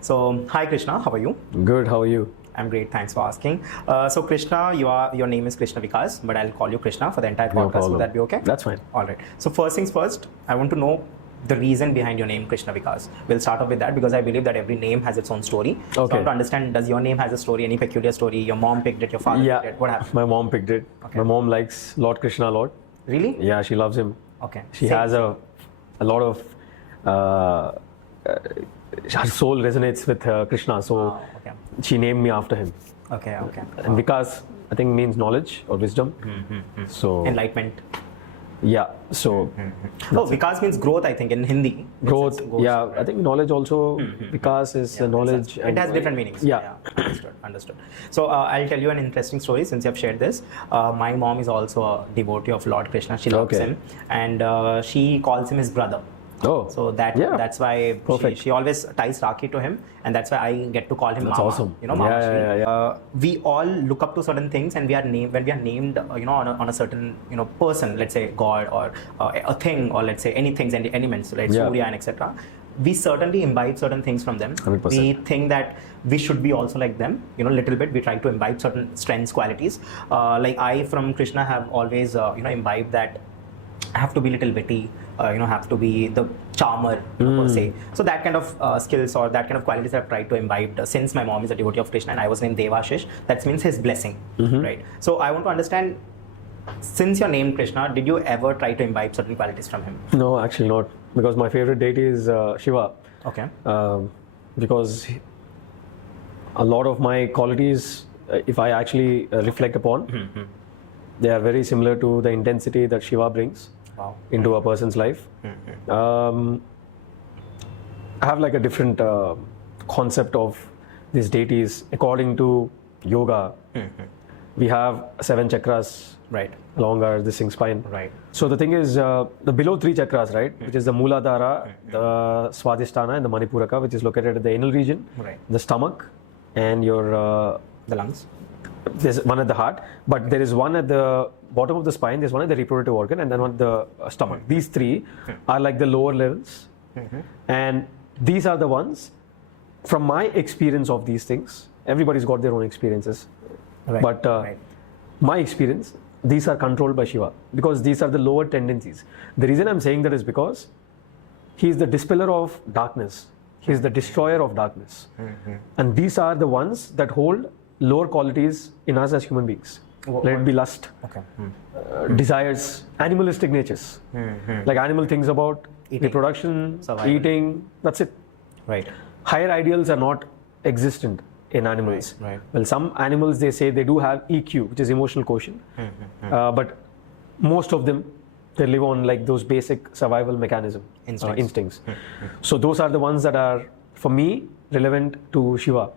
So, hi Krishna, how are you? Good, how are you? I'm great, thanks for asking. So Krishna, your name is Krishna Vikas, but I'll call you Krishna for the entire No podcast. problem. Would that be okay? That's fine. All right. So first things first, I want to know the reason behind your name, Krishna Vikas. We'll start off with that because I believe that every name has its own story. So I Okay. want to understand, does your name has a story, any peculiar story? Your mom picked it, your father picked it, what happened? My mom picked it. Okay. My mom likes Lord Krishna a lot. Really? Yeah, she loves him. Okay. She Same. has a lot of, her soul resonates with Krishna, so Okay. she named me after him. Okay, okay. And Vikas, I think, means knowledge or wisdom. So, Enlightenment. yeah, so Oh, Vikas means growth, I think, in Hindi. growth, It's goes, yeah, right? I think knowledge also, Vikas is knowledge. It has different meanings. Yeah. Understood. So I'll tell you an interesting story since you have shared this. My mom is also a devotee of Lord Krishna. She loves Okay. him, and she calls him his brother. Oh, So yeah. that's why Perfect. she always ties Rakhi to him, and that's why I get to call him That's Mama. awesome. You know, Mama Yeah, Shri. yeah, yeah. We all look up to certain things, and we are named when we are named, on a certain person, let's say God or a thing, or let's say any things and elements like Yeah. Surya and etc. We certainly imbibe certain things from them. 100%. We think that we should be also like them, little bit. We try to imbibe certain strengths, qualities. Like I from Krishna have always, imbibed that I have to be little witty, have to be the charmer per se. So that kind of skills or that kind of qualities I've tried to imbibe since my mom is a devotee of Krishna and I was named Devashish. That means his blessing, right? So I want to understand, since you're named Krishna, did you ever try to imbibe certain qualities from him? No, actually not, because my favorite deity is Shiva. Okay. Because a lot of my qualities, if I actually reflect upon, they are very similar to the intensity that Shiva brings Wow. into a person's life. I have like a different concept of these deities according to yoga. We have 7 chakras Right. along our this thing spine. Right. So the thing is, the below 3 chakras, right, which is the Mooladhara, the Swadhisthana, and the Manipuraka, which is located at the anal region, Right. the stomach, and your The lungs. there's one at the heart, but there is one at the bottom of the spine, there's one at the reproductive organ, and then one at the stomach. These 3 are like the lower levels, and these are the ones, from my experience of these things, everybody's got their own experiences, Right. but Right. my experience, these are controlled by Shiva, because these are the lower tendencies. The reason I'm saying that is because he is the dispeller of darkness, he is the destroyer of darkness, and these are the ones that hold lower qualities in us as human beings. Let it be lust, Okay. desires, animalistic natures, like animal things about Eating. reproduction, Survival. eating, that's it. Right. Higher ideals are not existent in animals. Right, right. Well, some animals, they say they do have EQ, which is emotional quotient, but most of them, they live on like those basic survival mechanism Instincts. instincts. So those are the ones that are, for me, relevant to Shiva.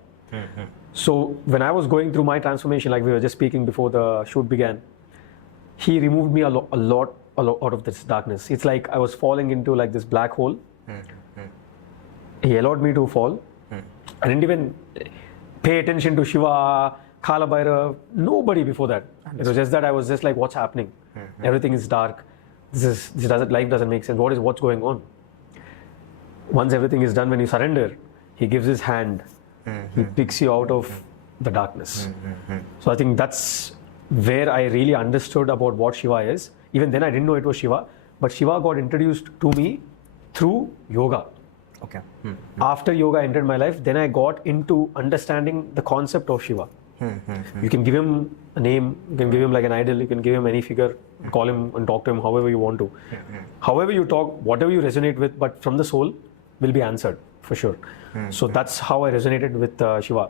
So when I was going through my transformation, like we were just speaking before the shoot began, he removed me a lot out of this darkness. It's like I was falling into like this black hole. He allowed me to fall. I didn't even pay attention to Shiva, Kala Bhairav, nobody before that. It was just that I was just like, what's happening? Everything is dark. Life doesn't make sense. What's going on? Once everything is done, when you surrender, he gives his hand. He picks you out of the darkness. So I think that's where I really understood about what Shiva is. Even then I didn't know it was Shiva, but Shiva got introduced to me through yoga. Okay. After yoga entered my life, then I got into understanding the concept of Shiva. You can give him a name, you can give him like an idol, you can give him any figure, call him and talk to him however you want to. However you talk, whatever you resonate with, but from the soul will be answered for sure. So that's how I resonated with Shiva.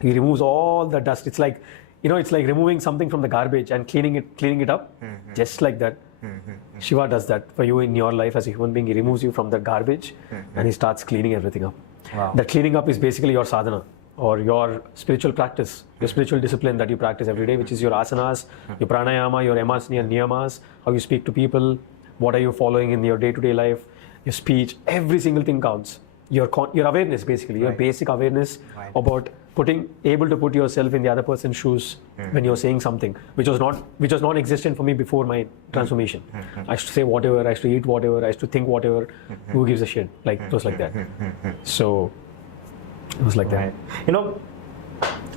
He removes all the dust. It's like, it's like removing something from the garbage and cleaning it up, just like that. Shiva does that for you in your life as a human being. He removes you from the garbage and he starts cleaning everything up. Wow. That cleaning up is basically your sadhana or your spiritual practice, your spiritual discipline that you practice every day, which is your asanas, your pranayama, your yamas and niyamas, how you speak to people, what are you following in your day-to-day life, your speech, every single thing counts. Your awareness, basically, your basic awareness about able to put yourself in the other person's shoes when you're saying something, which was non-existent for me before my transformation. I used to say whatever, I used to eat whatever, I used to think whatever. Who gives a shit? Like, it was like that. So It was like that. Right. You know,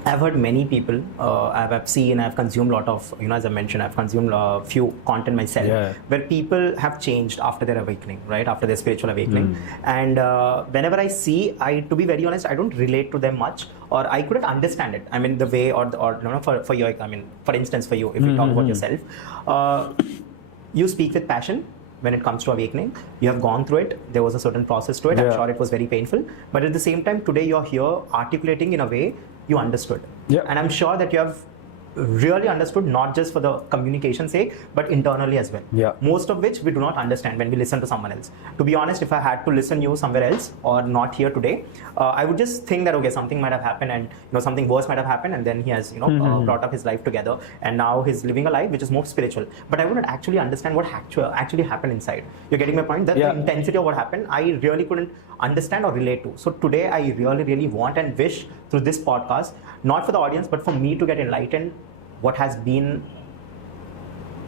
I've heard many people, I've seen, I've consumed a lot of, as I mentioned, I've consumed a few content myself, where people have changed after their awakening, right? After their spiritual awakening. And whenever I see, to be very honest, I don't relate to them much, or I couldn't understand it. I mean, the way, for your, for instance, for you, if you talk about yourself, you speak with passion. When it comes to awakening, you have gone through it. There was a certain process to it. I'm sure it was very painful. But at the same time, today you're here articulating in a way you understood. And I'm sure that you have really understood, not just for the communication sake, but internally as well. Most of which we do not understand when we listen to someone else. To be honest, if I had to listen you somewhere else or not here today, I would just think that, okay, something might have happened and something worse might have happened, and then he has brought up his life together, and now he's living a life which is more spiritual. But I wouldn't actually understand what actually happened inside. You're getting my point? The intensity of what happened, I really couldn't understand or relate to. So today I really want and wish through this podcast, not for the audience, but for me to get enlightened what has been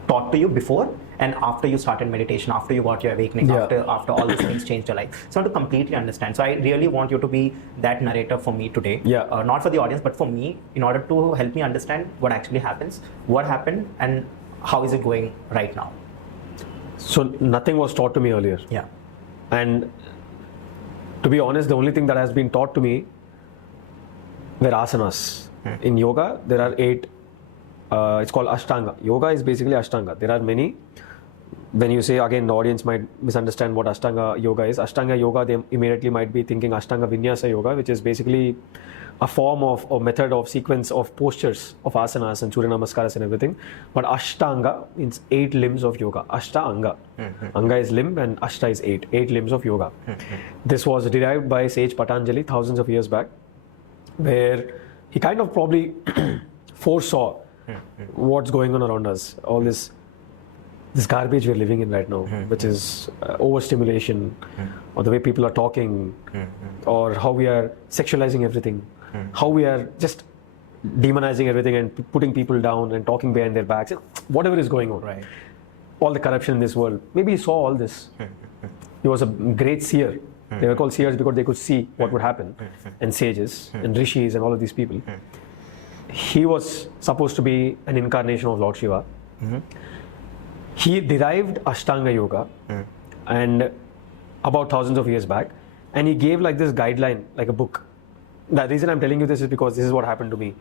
taught to you before and after you started meditation, after you got your awakening, after all these things changed your life. So to completely understand. So I really want you to be that narrator for me today. Not for the audience, but for me, in order to help me understand what actually happens, what happened, and how is it going right now. So nothing was taught to me earlier. And to be honest, the only thing that has been taught to me were asanas. In yoga, there are 8. It's called Ashtanga. Yoga is basically Ashtanga. There are many. When you say, again, the audience might misunderstand what Ashtanga Yoga is. Ashtanga Yoga, they immediately might be thinking Ashtanga Vinyasa Yoga, which is basically a form of, or method of sequence of postures of asanas and Surya Namaskaras and everything. But Ashtanga means 8 limbs of yoga. Ashtanga. Anga is limb and Ashta is 8. 8 limbs of yoga. This was derived by sage Patanjali thousands of years back, where he kind of probably foresaw what's going on around us. All this garbage we're living in right now, which is overstimulation, or the way people are talking, or how we are sexualizing everything, how we are just demonizing everything and putting people down and talking behind their backs, whatever is going on. All the corruption in this world. Maybe he saw all this. He was a great seer. They were called seers because they could see what would happen, and sages and rishis and all of these people. He was supposed to be an incarnation of Lord Shiva. He derived Ashtanga Yoga and about thousands of years back, and he gave like this guideline, like a book. The reason I'm telling you this is because this is what happened to me,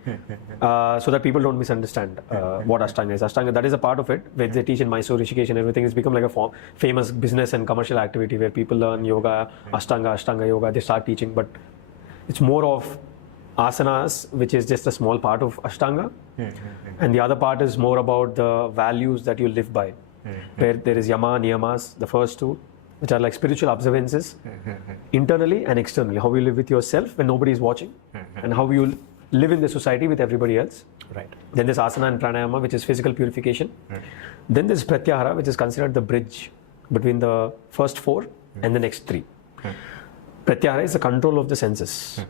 so that people don't misunderstand what Ashtanga is. Ashtanga, that is a part of it, where they teach in Mysore, Rishikesh and everything. It's become like a famous business and commercial activity where people learn yoga, Ashtanga Yoga, they start teaching, but it's more of asanas, which is just a small part of Ashtanga, and the other part is more about the values that you live by, where there is yama, niyamas, the first two, which are like spiritual observances, internally and externally, how you live with yourself when nobody is watching, and how you live in the society with everybody else. Then there's asana and pranayama, which is physical purification. Then there's pratyahara, which is considered the bridge between the first 4 and the next 3. Pratyahara is the control of the senses.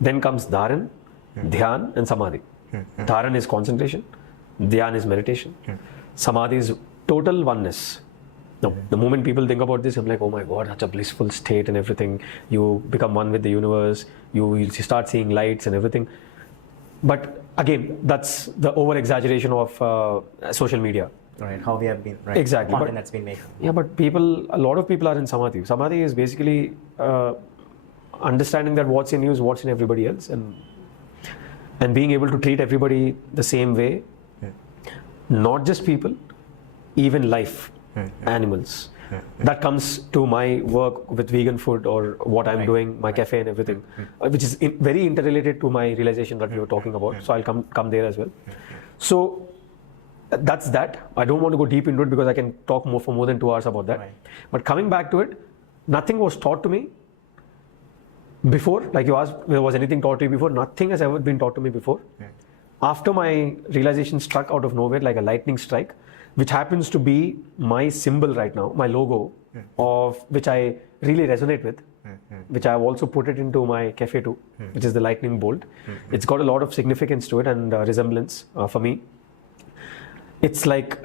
Then comes dharan, dhyan and samadhi. Dharan is concentration, dhyan is meditation, samadhi is total oneness. Now, the moment people think about this, I'm like, oh my God, such a blissful state and everything. You become one with the universe, you start seeing lights and everything. But again, that's the over-exaggeration of social media. How we have been, Exactly. Content that's been made. Yeah, but a lot of people are in samadhi. Samadhi is basically understanding that what's in you is what's in everybody else, and being able to treat everybody the same way, not just people, even life, animals. That comes to my work with vegan food or what I'm doing, my cafe and everything, which is very interrelated to my realization that we were talking about. So I'll come there as well. So that's that. I don't want to go deep into it because I can talk for more than 2 hours about that. But coming back to it, nothing was taught to me before. Like you asked, was anything taught to you before? Nothing has ever been taught to me before. After my realization struck out of nowhere like a lightning strike, which happens to be my symbol right now, my logo, of which I really resonate with, which I have also put it into my cafe too, which is the lightning bolt. It's got a lot of significance to it and resemblance for me. It's like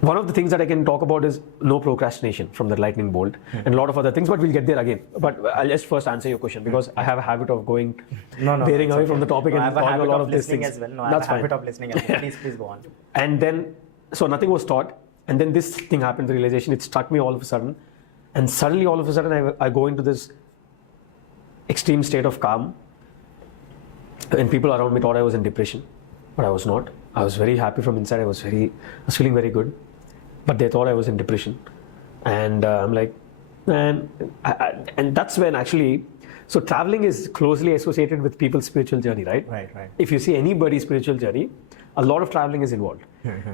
one of the things that I can talk about is no procrastination from the lightning bolt and a lot of other things, but we'll get there again. But I'll just first answer your question because I have a habit of going veering away from the topic and talking a lot of these things. As well. No, I have a habit of listening as well. Please go on. And then, so nothing was taught, and then this thing happened, the realization, it struck me all of a sudden, and suddenly all of a sudden I go into this extreme state of calm, and people around me thought I was in depression, but I was not. I was very happy from inside. I was feeling very good, but they thought I was in depression, and I'm like, man, and that's when actually, so traveling is closely associated with people's spiritual journey, right? Right. If you see anybody's spiritual journey, a lot of traveling is involved.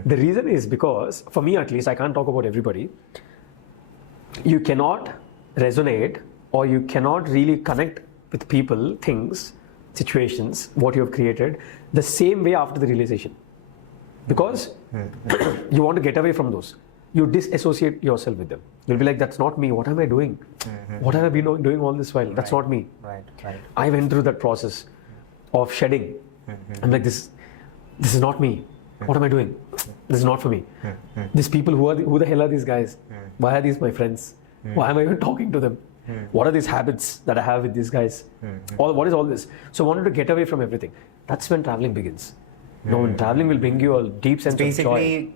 The reason is because, for me at least, I can't talk about everybody, you cannot resonate or you cannot really connect with people, things, situations, what you have created, the same way after the realization. Because you want to get away from those. You disassociate yourself with them. You'll be like, that's not me. What am I doing? What have I been doing all this while? That's not me. Right. I went through that process of shedding. I'm like, this is not me. What am I doing? This is not for me. These people, who the hell are these guys? Why are these my friends? Why am I even talking to them? What are these habits that I have with these guys? What is all this? So I wanted to get away from everything. That's when traveling begins. When traveling will bring you a deep sense of joy.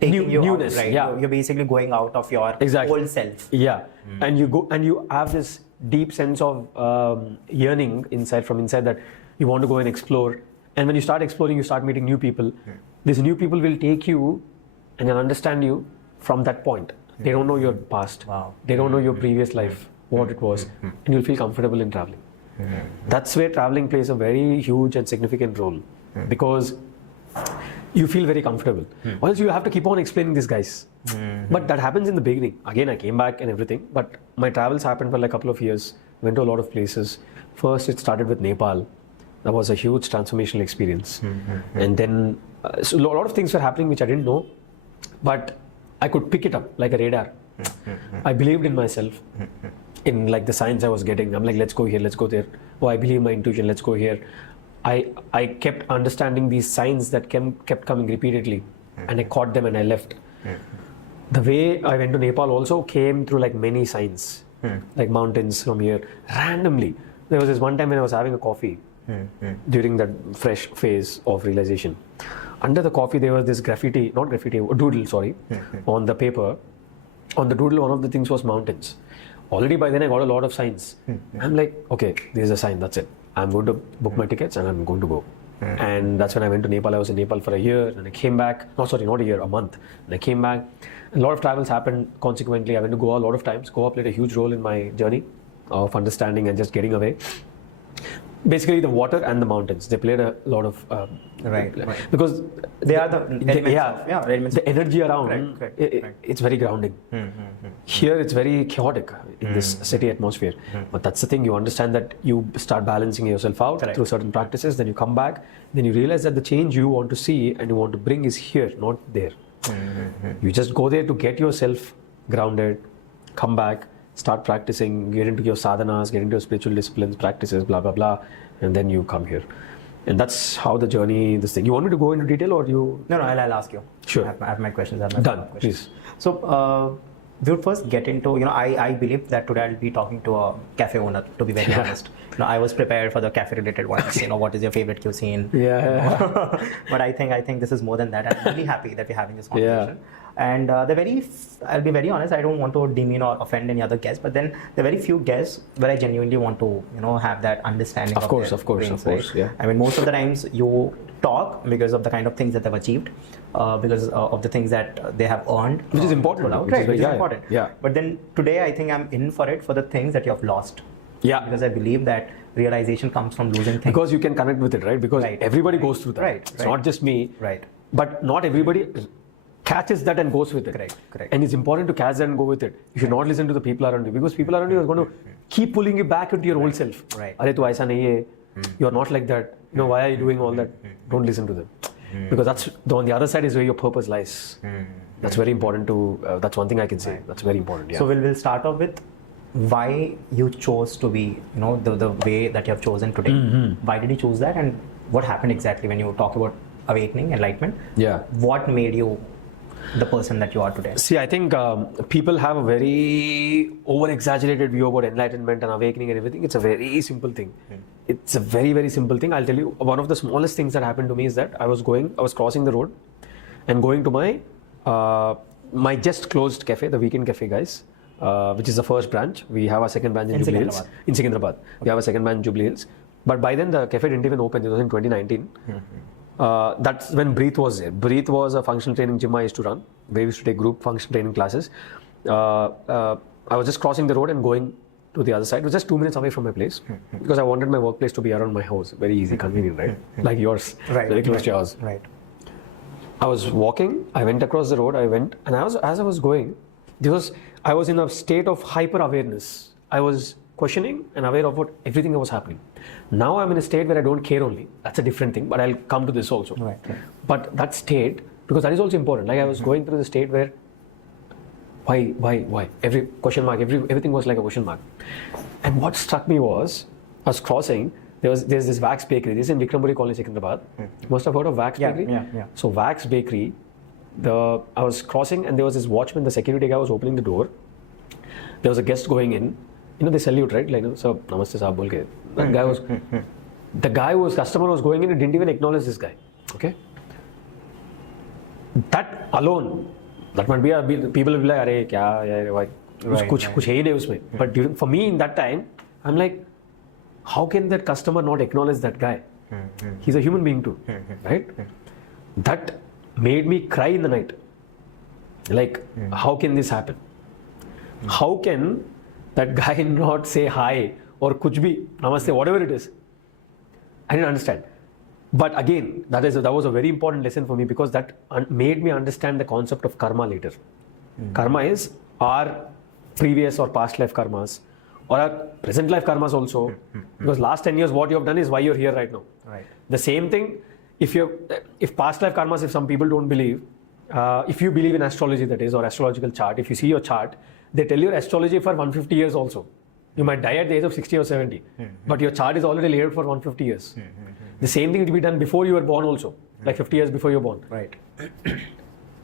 Taking you newness, out, right? yeah. You're basically going out of your old self. Yeah, and you go and you have this deep sense of yearning from inside that you want to go and explore. And when you start exploring, you start meeting new people. These new people will take you and they'll understand you from that point. They don't know your past. Wow. They don't know your previous life, what it was, and you'll feel comfortable in traveling. That's where traveling plays a very huge and significant role, because you feel very comfortable. Or else you have to keep on explaining these guys. But that happens in the beginning. Again, I came back and everything, but my travels happened for like a couple of years. Went to a lot of places. First, it started with Nepal. That was a huge transformational experience. And then so a lot of things were happening which I didn't know, but I could pick it up like a radar. I believed in myself, in like the signs I was getting. I'm like, let's go here, let's go there. Oh, I believe my intuition, let's go here. I kept understanding these signs that kept coming repeatedly, and I caught them and I left. The way I went to Nepal also came through like many signs, like mountains from here, randomly. There was this one time when I was having a coffee during that fresh phase of realization. Under the coffee there was this doodle, on the paper. On the doodle, one of the things was mountains. Already by then I got a lot of signs. I'm like, okay, this is a sign, that's it. I'm going to book my tickets and I'm going to go. And that's when I went to Nepal. I was in Nepal for a year and I came back. Not a year, a month. And I came back. A lot of travels happened. Consequently, I went to Goa a lot of times. Goa played a huge role in my journey of understanding and just getting away. Basically, the water and the mountains, they played a lot of right. Because they are the elements the energy around. It's very grounding. Here, it's very chaotic in this city atmosphere. But that's the thing. You understand that you start balancing yourself out through certain practices. Then you come back. Then you realize that the change you want to see and you want to bring is here, not there. You just go there to get yourself grounded, come back, start practicing, get into your sadhanas, get into your spiritual disciplines, practices, blah, blah, blah, and then you come here. And that's how the journey, this thing. You want me to go into detail or you? No, I'll ask you. Sure. I have my questions. Done, please. So, we would first get into, I believe that today I'll be talking to a cafe owner, to be very honest. I was prepared for the cafe related ones, what is your favorite cuisine? Yeah. But I think this is more than that. I'm really happy that we're having this conversation. And I'll be very honest, I don't want to demean or offend any other guests, but then there are very few guests where I genuinely want to, have that understanding of course, right? yeah. I mean, most of the times you talk because of the kind of things that they've achieved, because of the things that they have earned. Which is important. Which is important. Yeah. But then today I think I'm in for it for the things that you have lost. Yeah. Because I believe that realization comes from losing things. Because you can connect with it, right? Because everybody goes through that. It's not just me. Right. But not everybody catches that and goes with it. Correct. And it's important to catch that and go with it. You should not listen to the people around you, because people around you are going to keep pulling you back into your old self. Right. Arey, tu aisa nahi hai. You're not like that. Why are you doing all that? Don't listen to them. Because that's on the other side is where your purpose lies. That's very important that's one thing I can say. That's very important. Yeah. So we'll start off with why you chose to be, the way that you have chosen today. Why did you choose that, and what happened exactly when you talk about awakening, enlightenment? Yeah. What made you the person that you are today? See, I think people have a very over-exaggerated view about enlightenment and awakening and everything. It's a very simple thing. It's a very, very simple thing. I'll tell you, one of the smallest things that happened to me is that I was crossing the road and going to my just closed cafe, the Weekend Café, guys, which is the first branch. We have a second branch in Jubilee Hills. In Secunderabad. We have a second branch in Jubilee Hills. But by then, the cafe didn't even open. It was in 2019. That's when Breathe was there. Breathe was a functional training gym I used to run, where we used to take group functional training classes. I was just crossing the road and going to the other side. It was just 2 minutes away from my place because I wanted my workplace to be around my house. Very easy, convenient, right? Like yours, very close to your house. Right. I was walking. I went across the road. And as I was going, I was in a state of hyper awareness. I was questioning and aware of everything that was happening. Now I'm in a state where I don't care only. That's a different thing, but I'll come to this also. Right. But that state, because that is also important. Like I was going through the state where, why? Every question mark, everything was like a question mark. And what struck me was, I was crossing, there's this Wax Bakery. This is in Vikrampury Colony, Secunderabad. You must have heard of Wax Bakery? Yeah. So Wax Bakery, I was crossing and there was this watchman, the security guy was opening the door. There was a guest going in. You know, they salute, right? Like, so, namaste saab bol ke. Customer was going in and didn't even acknowledge this guy. Okay? That alone, that might be people will be like, "Arey, kya yaar, why?" Kuch hai hi nahi usme. But for me in that time, I'm like, how can that customer not acknowledge that guy? He's a human being too, right? That made me cry in the night. Like, how can this happen? How can that guy not say hi or kuch bhi, namaste, whatever it is? I didn't understand. But again, that was a very important lesson for me because that made me understand the concept of karma later. Karma is our previous or past life karmas or our present life karmas also. Because last 10 years what you have done is why you're here right now. Right. The same thing, if past life karmas, if some people don't believe, if you believe in astrology, that is, or astrological chart, if you see your chart, they tell you astrology for 150 years also. You might die at the age of 60 or 70, but your chart is already laid for 150 years. The same thing will be done before you were born also, like 50 years before you were born. Right.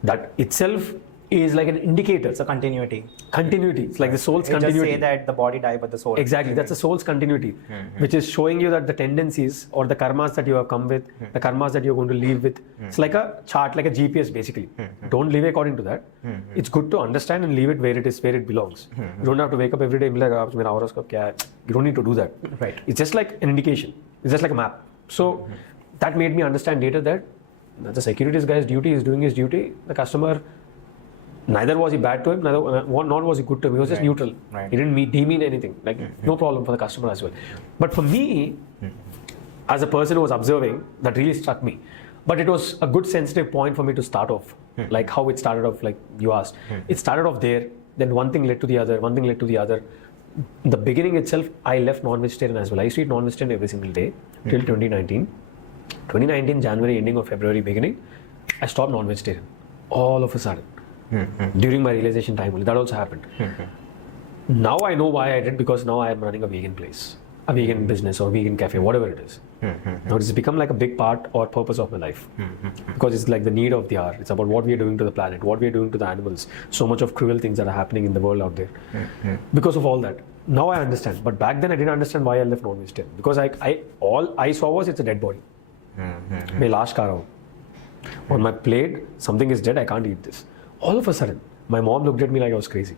That itself is like an indicator. It's a continuity. It's like the soul's It continuity. Just say that the body died, but the soul. Exactly, that's the soul's continuity, which is showing you that the tendencies or the karmas that you have come with, the karmas that you're going to leave with, it's like a chart, like a GPS basically. Don't live according to that. It's good to understand and leave it where it is, where it belongs. You don't have to wake up every day and be like, "Aaj mera horoscope kya hai?" You don't need to do that. Right. It's just like an indication. It's just like a map. So that made me understand later that the securities guy's duty is doing his duty. The customer, neither was he bad to him, nor was he good to him. He was just neutral. Right. He didn't demean anything. Like no problem for the customer as well. But for me, as a person who was observing, that really struck me. But it was a good sensitive point for me to start off. Like how it started off, like you asked. It started off there. Then one thing led to the other. One thing led to the other. In the beginning itself, I left non-vegetarian as well. I used to eat non-vegetarian every single day till 2019. 2019 January ending or February beginning, I stopped non-vegetarian. All of a sudden. During my realization time only. That also happened. Now I know why I did, because now I am running a vegan place, a vegan business or vegan cafe, whatever it is. Now it's become like a big part or purpose of my life, because it's like the need of the hour. It's about what we are doing to the planet, what we are doing to the animals. So much of cruel things that are happening in the world out there. Because of all that. Now I understand. But back then I didn't understand why I left non-vegetarian. Because all I saw was it's a dead body. मैं लाश खा रहा हूँ. On my plate, something is dead, I can't eat this. All of a sudden, my mom looked at me like I was crazy.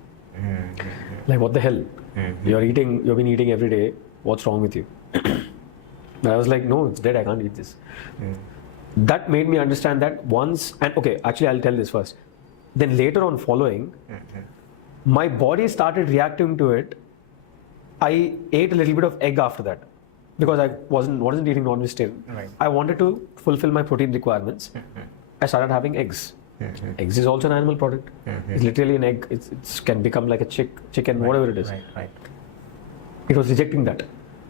Like, what the hell? You've been eating every day, what's wrong with you? But I was like, no, it's dead, I can't eat this. That made me understand that once, and okay, actually I'll tell this first. Then later on following, my body started reacting to it. I ate a little bit of egg after that, because I wasn't eating non-vegetarian. Right. I wanted to fulfill my protein requirements. I started having eggs. Eggs is also an animal product. It's literally an egg. It can become like a chicken, whatever it is. Right. It was rejecting that.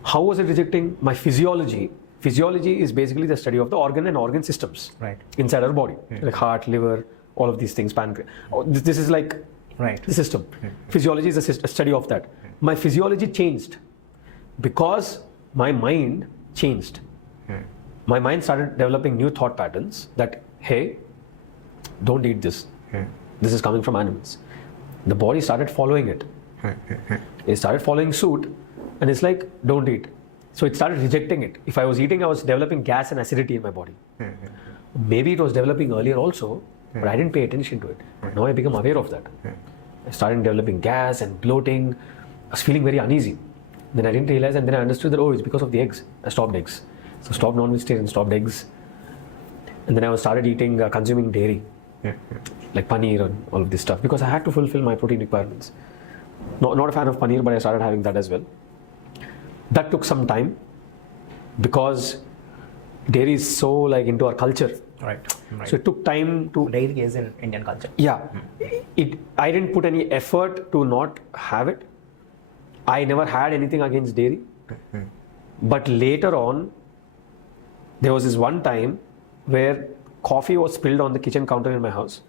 How was it rejecting? My physiology. Physiology is basically the study of the organ and organ systems inside our body, like heart, liver, all of these things, pancreas. This is like the system. Physiology is a study of that. My physiology changed because my mind changed. My mind started developing new thought patterns that, hey, don't eat this. This is coming from animals. The body started following it. It started following suit, and it's like, don't eat. So it started rejecting it. If I was eating, I was developing gas and acidity in my body. Maybe it was developing earlier also, but I didn't pay attention to it. Now I become aware of that. I started developing gas and bloating. I was feeling very uneasy. Then I didn't realize, and then I understood that, it's because of the eggs. I stopped eggs. So stopped non-vegetarian, stopped eggs. And then I started eating, consuming dairy, like paneer and all of this stuff, because I had to fulfill my protein requirements. Not a fan of paneer, but I started having that as well. That took some time because dairy is so like into our culture. Right. So it took time to... Dairy is in Indian culture. Yeah. I didn't put any effort to not have it. I never had anything against dairy. But later on, there was this one time where coffee was spilled on the kitchen counter in my house,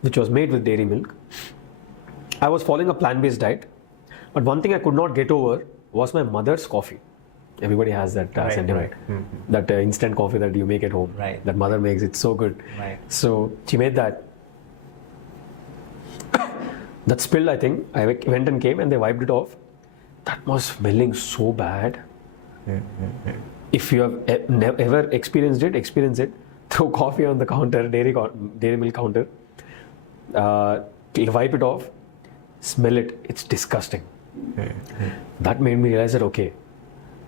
which was made with dairy milk. I was following a plant-based diet, but one thing I could not get over was my mother's coffee. Everybody has that sentiment, that instant coffee that you make at home. Right. That mother makes, it's so good. Right. So she made that. That spilled, I think. I went and came and they wiped it off. That was smelling so bad. If you have ever experienced it, experience it. Throw coffee on the counter, dairy milk counter. Wipe it off. Smell it. It's disgusting. That made me realize that, okay,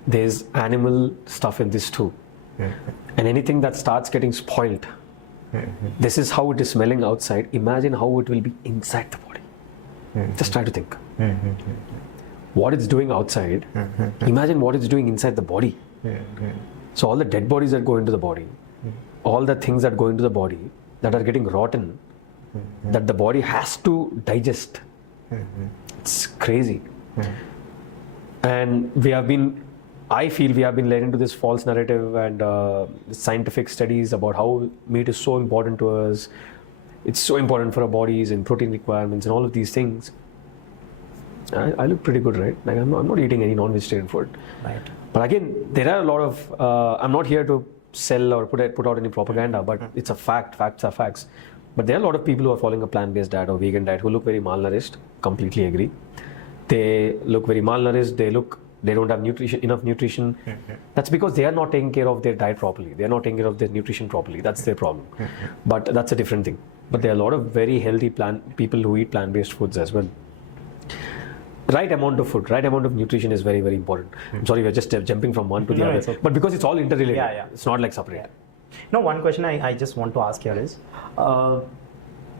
there's animal stuff in this too. And anything that starts getting spoiled, this is how it is smelling outside. Imagine how it will be inside the body. Just try to think. What it's doing outside, imagine what it's doing inside the body. So all the dead bodies that go into the body, all the things that go into the body that are getting rotten, that the body has to digest. It's crazy. And I feel we have been led into this false narrative and scientific studies about how meat is so important to us. It's so important for our bodies and protein requirements and all of these things. I look pretty good, right? Like I'm not eating any non-vegetarian food. Right. But again, there are a lot of, I'm not here to sell or put out any propaganda, but it's a fact. Facts are facts. But there are a lot of people who are following a plant-based diet or vegan diet who look very malnourished. Completely agree. They look very malnourished. They don't have enough nutrition. That's because they are not taking care of their diet properly. They are not taking care of their nutrition properly. That's their problem. But that's a different thing. But there are a lot of very healthy people who eat plant-based foods as well. Right amount of food, right amount of nutrition is very, very important. I'm sorry, we're just jumping from one to the other. Okay. But because it's all interrelated, it's not like separate. Now, one question I just want to ask here is, how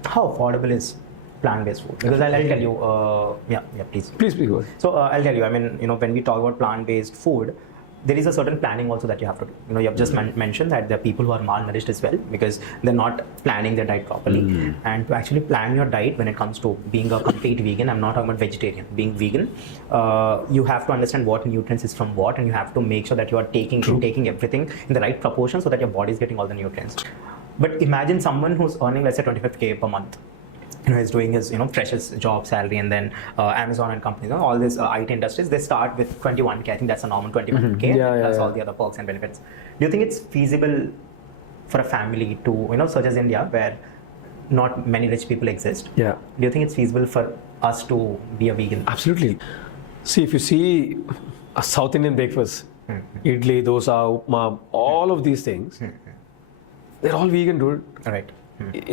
affordable is plant-based food? Because I'll tell you, please. Please go ahead. So I'll tell you, when we talk about plant-based food, there is a certain planning also that you have to do. You have just mentioned that there are people who are malnourished as well because they're not planning their diet properly. And to actually plan your diet when it comes to being a complete vegan, I'm not talking about vegetarian, being vegan, you have to understand what nutrients is from what, and you have to make sure that you are taking everything in the right proportion so that your body is getting all the nutrients. But imagine someone who's earning, let's say, 25K per month. He's doing his freshest job salary, and then Amazon and companies, all these IT industries, they start with 21K. I think that's a normal 21K. That's all the other perks and benefits. Do you think it's feasible for a family to, such as India, where not many rich people exist? Yeah. Do you think it's feasible for us to be a vegan? Absolutely. See, if you see a South Indian breakfast, idli, dosa, upma, all of these things, they're all vegan, dude. Right.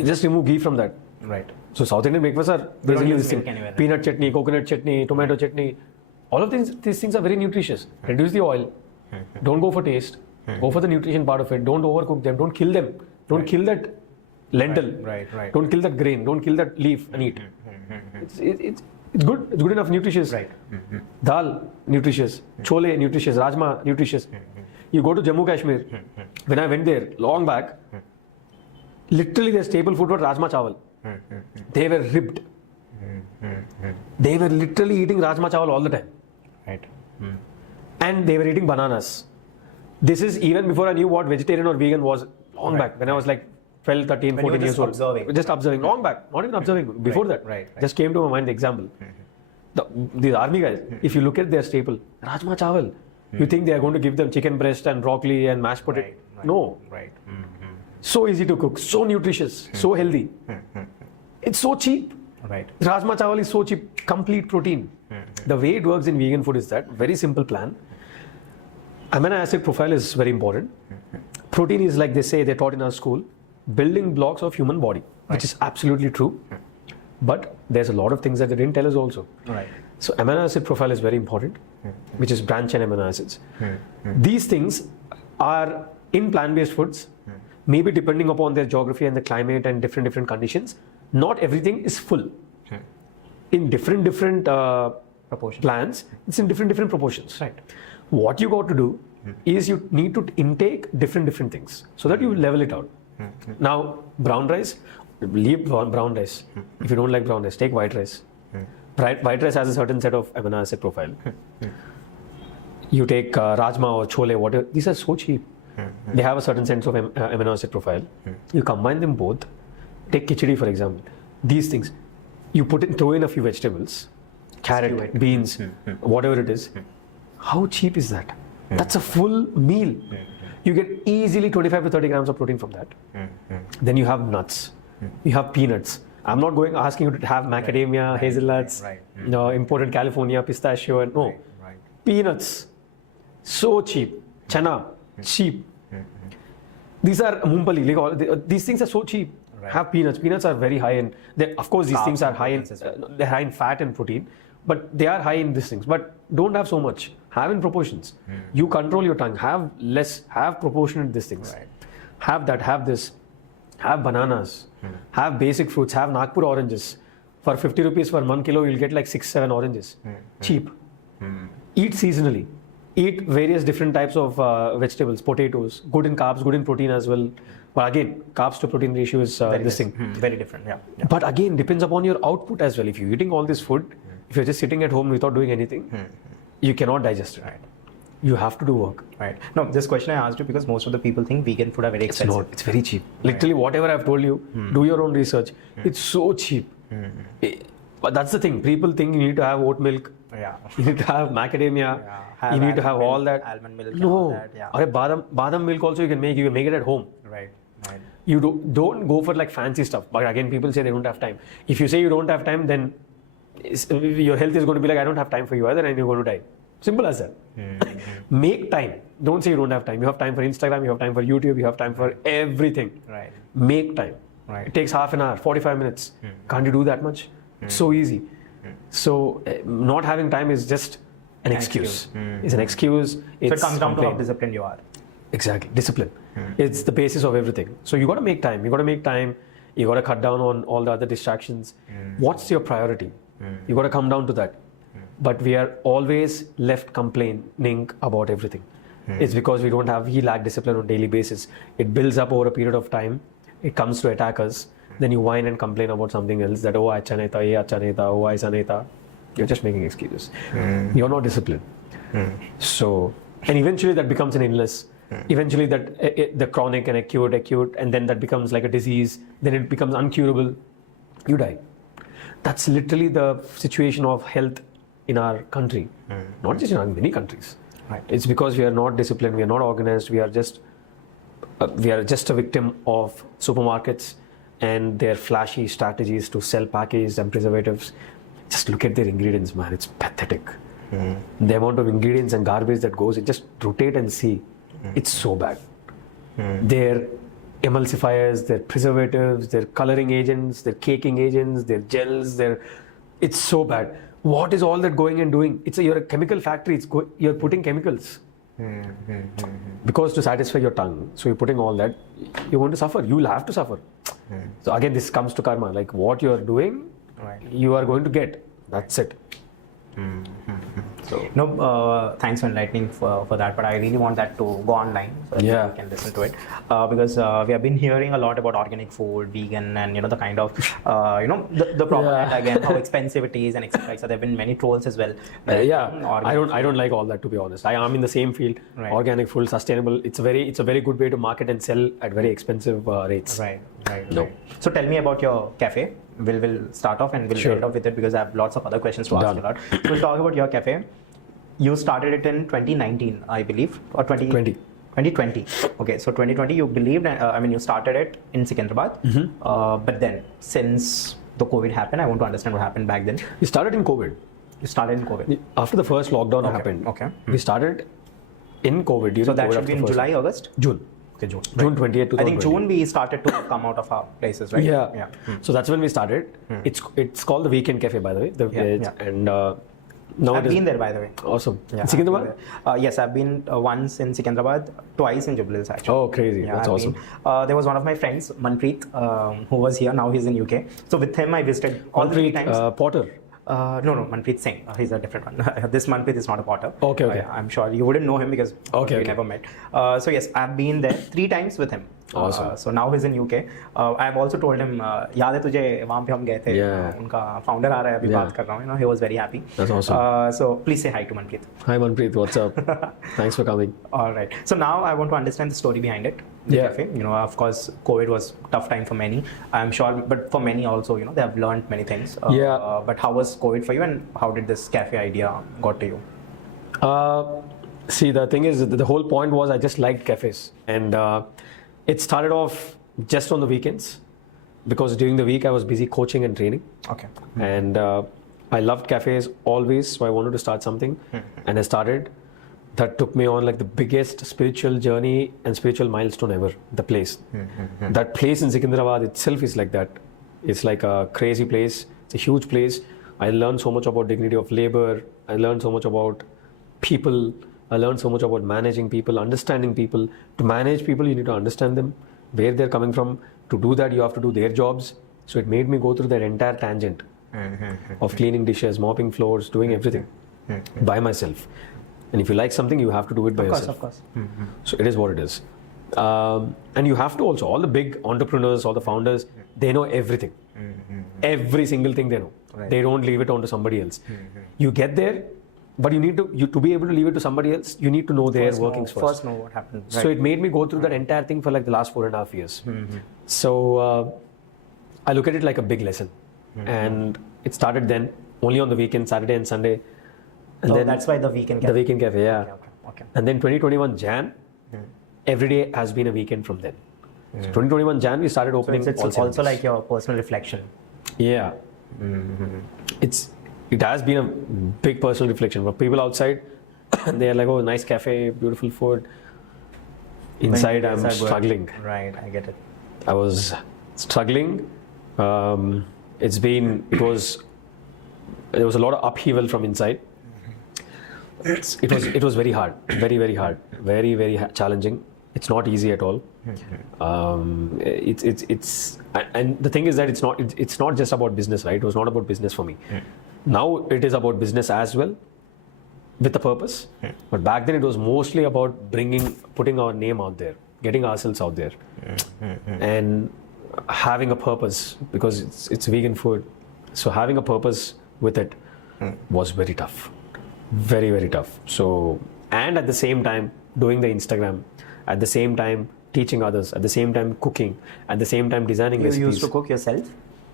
Just remove ghee from that. Right. So South Indian breakfasts are basically this thing. Peanut chutney, coconut chutney, tomato chutney. All of these things are very nutritious. Reduce the oil. Don't go for taste. Go for the nutrition part of it. Don't overcook them. Don't kill them. Don't kill that lentil. Right. Don't kill that grain. Don't kill that leaf and eat. It's good. It's good enough nutritious. Right. Dal, nutritious. Chole, nutritious. Rajma, nutritious. You go to Jammu Kashmir. When I went there, long back, literally their staple food was Rajma Chawal. They were ribbed. They were literally eating Rajma Chawal all the time. Right. And they were eating bananas. This is even before I knew what vegetarian or vegan was, long back, when I was like 12, 13, 14 years old. Just observing, long back, not even observing, before that. Just came to my mind the example. The army guys, if you look at their staple, Rajma Chawal, you think they are going to give them chicken breast and broccoli and mashed potato. No. Right. So easy to cook, so nutritious, so healthy. It's so cheap. Right. Rajma chawal is so cheap, complete protein. The way it works in vegan food is that very simple plan. Amino acid profile is very important. Protein is, like they say, they're taught in our school, building blocks of human body, which is absolutely true. But there's a lot of things that they didn't tell us also. Right. So amino acid profile is very important, which is branch chain amino acids. These things are in plant-based foods, maybe depending upon their geography and the climate and different conditions. Not everything is full. In different Proportion. plants, it's in different proportions. Right. What you got to do is you need to intake different things so that you level it out. Now, brown rice, leave brown rice. If you don't like brown rice, take white rice. White rice has a certain set of amino acid profile. You take rajma or chole, whatever. These are so cheap. They have a certain sense of amino acid profile. You combine them both. Take khichdi, for example. These things, you throw in a few vegetables, carrot, beans, whatever it is. How cheap is that? That's a full meal. You get easily 25 to 30 grams of protein from that. Then you have nuts. You have peanuts. I'm not asking you to have macadamia, hazelnuts, imported California, pistachio, and no. Peanuts. So cheap. Chana, cheap. These are mumpali. These things are so cheap. Have peanuts. Peanuts are very high in. Of course, these things are high in. They're high in fat and protein, but they are high in these things. But don't have so much. Have in proportions. You control your tongue. Have less. Have proportionate these things. Have that. Have this. Have bananas. Have basic fruits. Have Nagpur oranges. For 50 rupees for 1 kilo, you'll get like 6-7 oranges. Cheap. Eat seasonally. Eat various different types of vegetables, potatoes. Good in carbs, good in protein as well. But again, carbs to protein ratio is this thing. Very different, yeah. But again, depends upon your output as well. If you're eating all this food, if you're just sitting at home without doing anything, you cannot digest it. Right. You have to do work. Right. No, this question I asked you because most of the people think vegan food are very expensive. It's not. It's very cheap. Literally, whatever I've told you, do your own research. It's so cheap. But that's the thing. People think you need to have oat milk. Yeah. You need to have macadamia. Have you need to have milk, all that. Almond milk. No. All that, yeah. Badam milk also you can make. You can make it at home. Right. You don't go for like fancy stuff. But again, people say they don't have time. If you say you don't have time, then your health is going to be like, I don't have time for you either, and you're going to die. Simple as that. Make time. Don't say you don't have time. You have time for Instagram, you have time for YouTube, you have time for everything. Right. Make time. Right. It takes half an hour, 45 minutes. Can't you do that much? It's so easy. So not having time is just an excuse. It's an excuse. So it comes down to how disciplined you are. Exactly. Discipline. It's the basis of everything. So you got to make time. You got to make time. You got to cut down on all the other distractions. What's your priority? You got to come down to that. But we are always left complaining about everythye It's because we lack discipline on a daily basis. It builds up over a period of time. It comes to attack us. Then you whine and complain about something else that, oh, acha nahi tha, ye acha nahi tha, oh, aisa nahi tha. You're just making excuses. You're not disciplined. So, and eventually that becomes an illness. Eventually that the chronic and acute, and then that becomes like a disease. Then it becomes uncurable. You die. That's literally the situation of health in our country, not just in many countries. Right. It's because we are not disciplined, we are not organized, we are just a victim of supermarkets and their flashy strategies to sell packaged and preservatives. Just look at their ingredients, man. It's pathetic. The amount of ingredients and garbage that goes in, just rotate and see. It's so bad. Their emulsifiers, their preservatives, their coloring agents, their caking agents, their gels, it's so bad. What is all that going and doing? You're a chemical factory. You're putting chemicals. Because to satisfy your tongue, so you're putting all that, you're going to suffer. You'll have to suffer. So again, this comes to karma. Like what you're doing, you are going to get. That's it. So, thanks for enlightening for that, but I really want that to go online so that you can listen to it. Because we have been hearing a lot about organic food, vegan, and the kind of the propaganda again, how expensive it is, and etc. So there have been many trolls as well. I don't like all that, to be honest. I am in the same field. Organic food, sustainable. It's a very good way to market and sell at very expensive rates. Right. So tell me about your cafe. We'll start off and we'll end off with it because I have lots of other questions to ask you about. So we'll talk about your cafe. You started it in 2019, I believe, or 2020. 2020. Okay, so 2020 you believed, you started it in Secunderabad. But then since the COVID happened? I want to understand what happened back then. We started in COVID. You started in COVID. After the first lockdown happened, we started in COVID. During So that COVID should be in July, August? June. Okay, June. June 28th, 2020. I think June we started to come out of our places, right? Yeah. So that's when we started. It's called the Weekend Café, by the way. And now I've been there, by the way. Awesome. Yeah, In Secunderabad? Yes, I've been once in Secunderabad, twice in Jubilee Hills, actually. Oh, crazy. Yeah, That's I've awesome. There was one of my friends, Manpreet, who was here. Now he's in UK. So with him, I visited all the 3 times. Potter. No, Manpreet Singh. He's a different one. This Manpreet is not a potter. Okay. I'm sure you wouldn't know him because we never met. So yes, I've been there 3 times with him. Awesome. So now he's in UK. I've also told him, याद है तुझे वहाँ पे हम गए थे. उनका founder आ रहा है अभी बात कर रहा हूँ. You know, he was very happy. That's awesome. So please say hi to Manpreet. Hi Manpreet, what's up? Thanks for coming. All right. So now I want to understand the story behind it. The cafe. You know, of course, COVID was tough time for many. I'm sure, but for many also, you know, they have learned many things. But how was COVID for you, and how did this cafe idea got to you? See, the thing is, the whole point was I just liked cafes, and it started off just on the weekends because during the week I was busy coaching and training. Okay. And I loved cafes always, so I wanted to start something, and I started. That took me on like the biggest spiritual journey and spiritual milestone ever. The place, that place in Secunderabad itself is like that. It's like a crazy place. It's a huge place. I learned so much about dignity of labor. I learned so much about people. I learned so much about managing people, understanding people. To manage people, you need to understand them, where they're coming from. To do that, you have to do their jobs. So it made me go through that entire tangent of cleaning dishes, mopping floors, doing everything by myself. And if you like something, you have to do it by yourself. Of course. So it is what it is. And you have to also, all the big entrepreneurs, all the founders, they know everything. Every single thing they know. Right. They don't leave it on to somebody else. You get there, but you need to be able to leave it to somebody else, you need to know their workings first. First know what happened. Right. So it made me go through that entire thing for like the last 4.5 years. So I look at it like a big lesson. And it started then, only on the weekend, Saturday and Sunday. And then that's why the Weekend Café. The Weekend Café, yeah. Okay. And then 2021 Jan, every day has been a weekend from then. So 2021 Jan, we started opening. So it's also like your personal reflection. Yeah. It has been a big personal reflection for people outside. They are like, oh, nice cafe, beautiful food. Inside, I'm struggling. Right, I get it. I was struggling. There was a lot of upheaval from inside. It was very hard, very hard, very challenging. It's not easy at all. It's and the thing is that it's not just about business, right? It was not about business for me. Now it is about business as well, with a purpose. But back then it was mostly about putting our name out there, getting ourselves out there, and having a purpose, because it's vegan food. So having a purpose with it was very tough. Very tough. So, and at the same time doing the Instagram, at the same time teaching others, at the same time cooking, at the same time designing recipes. You used to cook yourself?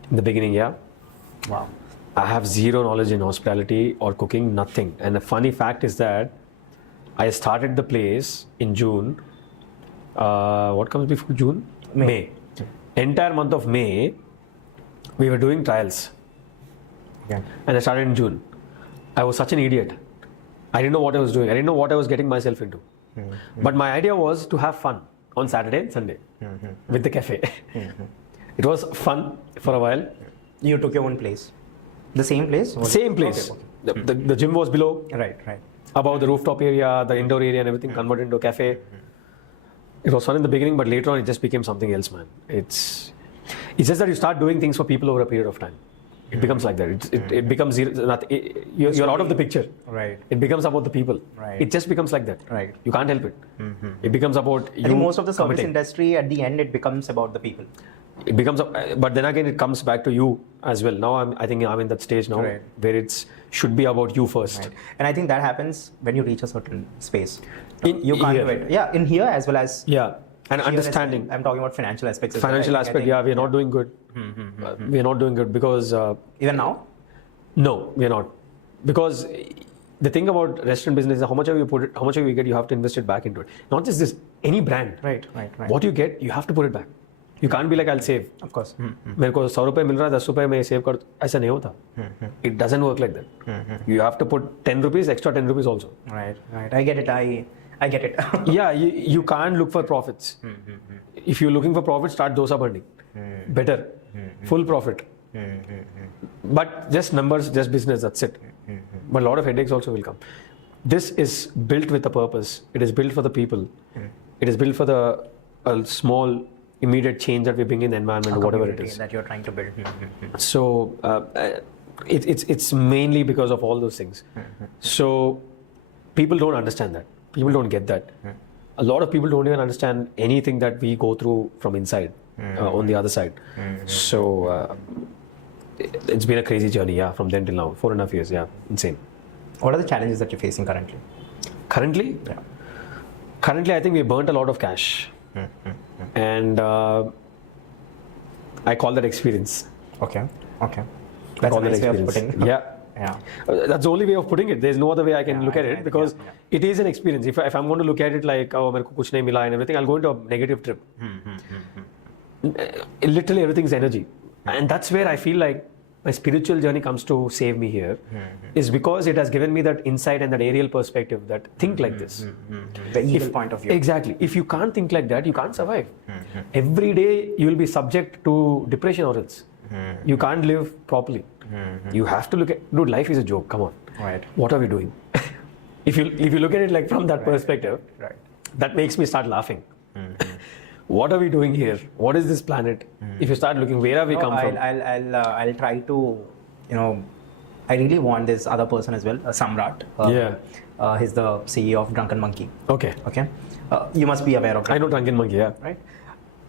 In the beginning, yeah. Wow. I have zero knowledge in hospitality or cooking, nothing. And the funny fact is that I started the place in June. What comes before June? May. Entire month of May, we were doing trials. Yeah. And I started in June. I was such an idiot. I didn't know what I was doing. I didn't know what I was getting myself into. But my idea was to have fun on Saturday and Sunday with the cafe. It was fun for a while. You took your own place? The same place? Same place. Okay. The gym was below. Right. Above the rooftop area, the indoor area and everything converted into a cafe. It was fun in the beginning, but later on it just became something else, man. It's just that you start doing things for people over a period of time. It becomes like that. It becomes you're out of the picture. Right. It becomes about the people. Right. It just becomes like that. Right. You can't help it. It becomes about you. I think most of the service industry, at the end, it becomes about the people. It becomes, but then again, it comes back to you as well. Now I think I'm in that stage now where it should be about you first. Right. And I think that happens when you reach a certain space. You can't do it. Yeah, in here as well as. Yeah. And understanding. I'm talking about financial aspects. Financial aspect, yeah, we're not doing good. We're not doing good because. Even now? No, we're not. Because the thing about restaurant business is how much you get, you have to invest it back into it. Not just this, any brand. Right. What you get, you have to put it back. You can't be like, I'll save. Of course. मेरे को 100 रुपए मिल रहा है, 10 रुपए मैं save कर, ऐसा नहीं होता. It doesn't work like that. You have to put 10 rupees, extra 10 rupees also. Right. I get it. I get it. Yeah, you can't look for profits. If you're looking for profit, start dosa bandi. Better. Full profit. But just numbers, just business, that's it. But a lot of headaches also will come. This is built with a purpose. It is built for the people. It is built for the small immediate change that we bring in the environment, or whatever it is that you're trying to build. So it's mainly because of all those things. So people don't understand that. People don't get that. A lot of people don't even understand anything that we go through from inside, on the other side. So it's been a crazy journey, yeah, from then till now. 4.5 years, yeah, insane. What are the challenges that you're facing currently? Currently? Yeah. Currently, I think we burnt a lot of cash. And I call that experience. Okay. That's a nice way of putting it. Yeah. That's the only way of putting it. There's no other way I can look at it, because it is an experience. If I'm going to look at it like, oh, मेरे को कुछ नहीं मिला and everything, I'll go into a negative trip. Literally everything's energy. And that's where I feel like my spiritual journey comes to save me here, is because it has given me that insight and that aerial perspective that think like this. The eagle point of view. Exactly. If you can't think like that, you can't survive. Every day you will be subject to depression or else. You can't live properly. You have to look at, dude, life is a joke. Come on. Right. What are we doing? If you look at it like from that perspective, that makes me start laughing. What are we doing here? What is this planet? If you start looking, where have we come from? I'll try to, I really want this other person as well, Samrat. He's the CEO of Drunken Monkey. Okay. You must be aware of it. I know Drunken Monkey, yeah. Right.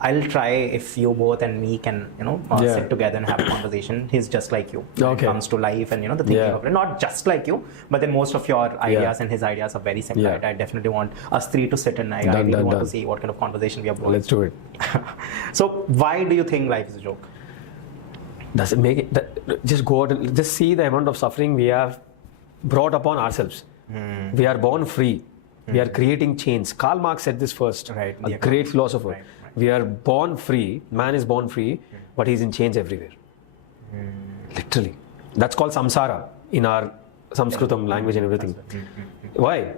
I'll try if you both and me can, sit together and have a conversation. He's just like you when it comes to life and, the thinking of it. Not just like you, but then most of your ideas and his ideas are very similar. I definitely want us three to sit and I really want to see what kind of conversation we have. Let's do it. So why do you think life is a joke? Does it make it, just go out and just see the amount of suffering we have brought upon ourselves. We are born free. We are creating change. Karl Marx said this first, a great philosopher. We are born free, man is born free, but he's in chains everywhere. Literally. That's called samsara in our Sanskritam language and everything. Why?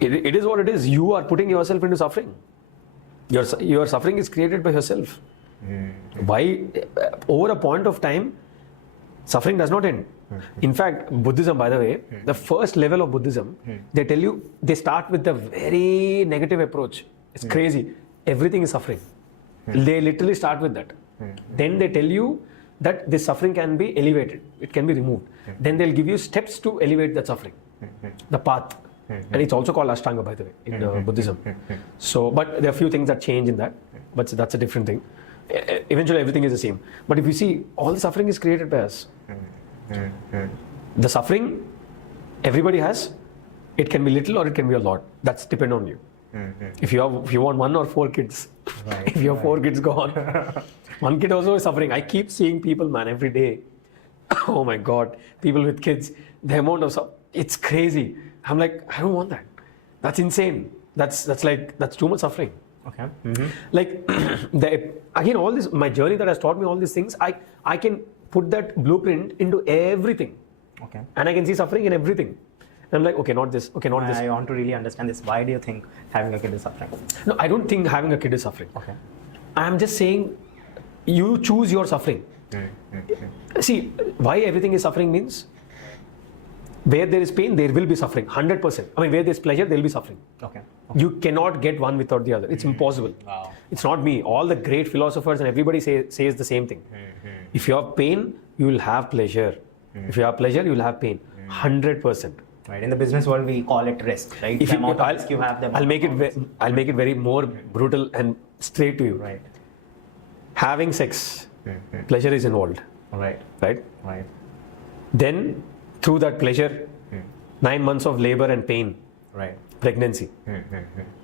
It is what it is. You are putting yourself into suffering. Your suffering is created by yourself. Why? Over a point of time, suffering does not end. In fact, Buddhism, by the way, the first level of Buddhism, they tell you, they start with a very negative approach. It's crazy. Everything is suffering. They literally start with that. Then they tell you that this suffering can be elevated. It can be removed. Then they'll give you steps to elevate that suffering. The path. And it's also called Ashtanga, by the way, in Buddhism. So, but there are a few things that change in that. But that's a different thing. Eventually, everything is the same. But if you see, all the suffering is created by us. The suffering everybody has, it can be little or it can be a lot. That's depend on you. If you want 1 or 4 kids, if you have 4 kids gone, 1 kid also is suffering. I keep seeing people, man, every day. Oh my God, people with kids, the amount of it's crazy. I'm like, I don't want that. That's insane. That's too much suffering. Okay. Like again, all this, my journey that has taught me all these things, I can put that blueprint into everything. Okay. And I can see suffering in everything. And I'm like, okay, not this. Okay, not this. I want to really understand this. Why do you think having a kid is suffering? No, I don't think having a kid is suffering. Okay. I'm just saying, you choose your suffering. See, why everything is suffering means, where there is pain, there will be suffering. 100%. I mean, where there is pleasure, there will be suffering. Okay. You cannot get one without the other. It's impossible. Wow. It's not me. All the great philosophers and everybody says the same thing. If you have pain, you will have pleasure. If you have pleasure, you will have pain. 100%. Right. In the business world, we call it risk. Right. If I'll make it very more brutal and straight to you. Right. Having sex, pleasure is involved. Right. Right. Right. Then, through that pleasure, 9 months of labor and pain. Right. Pregnancy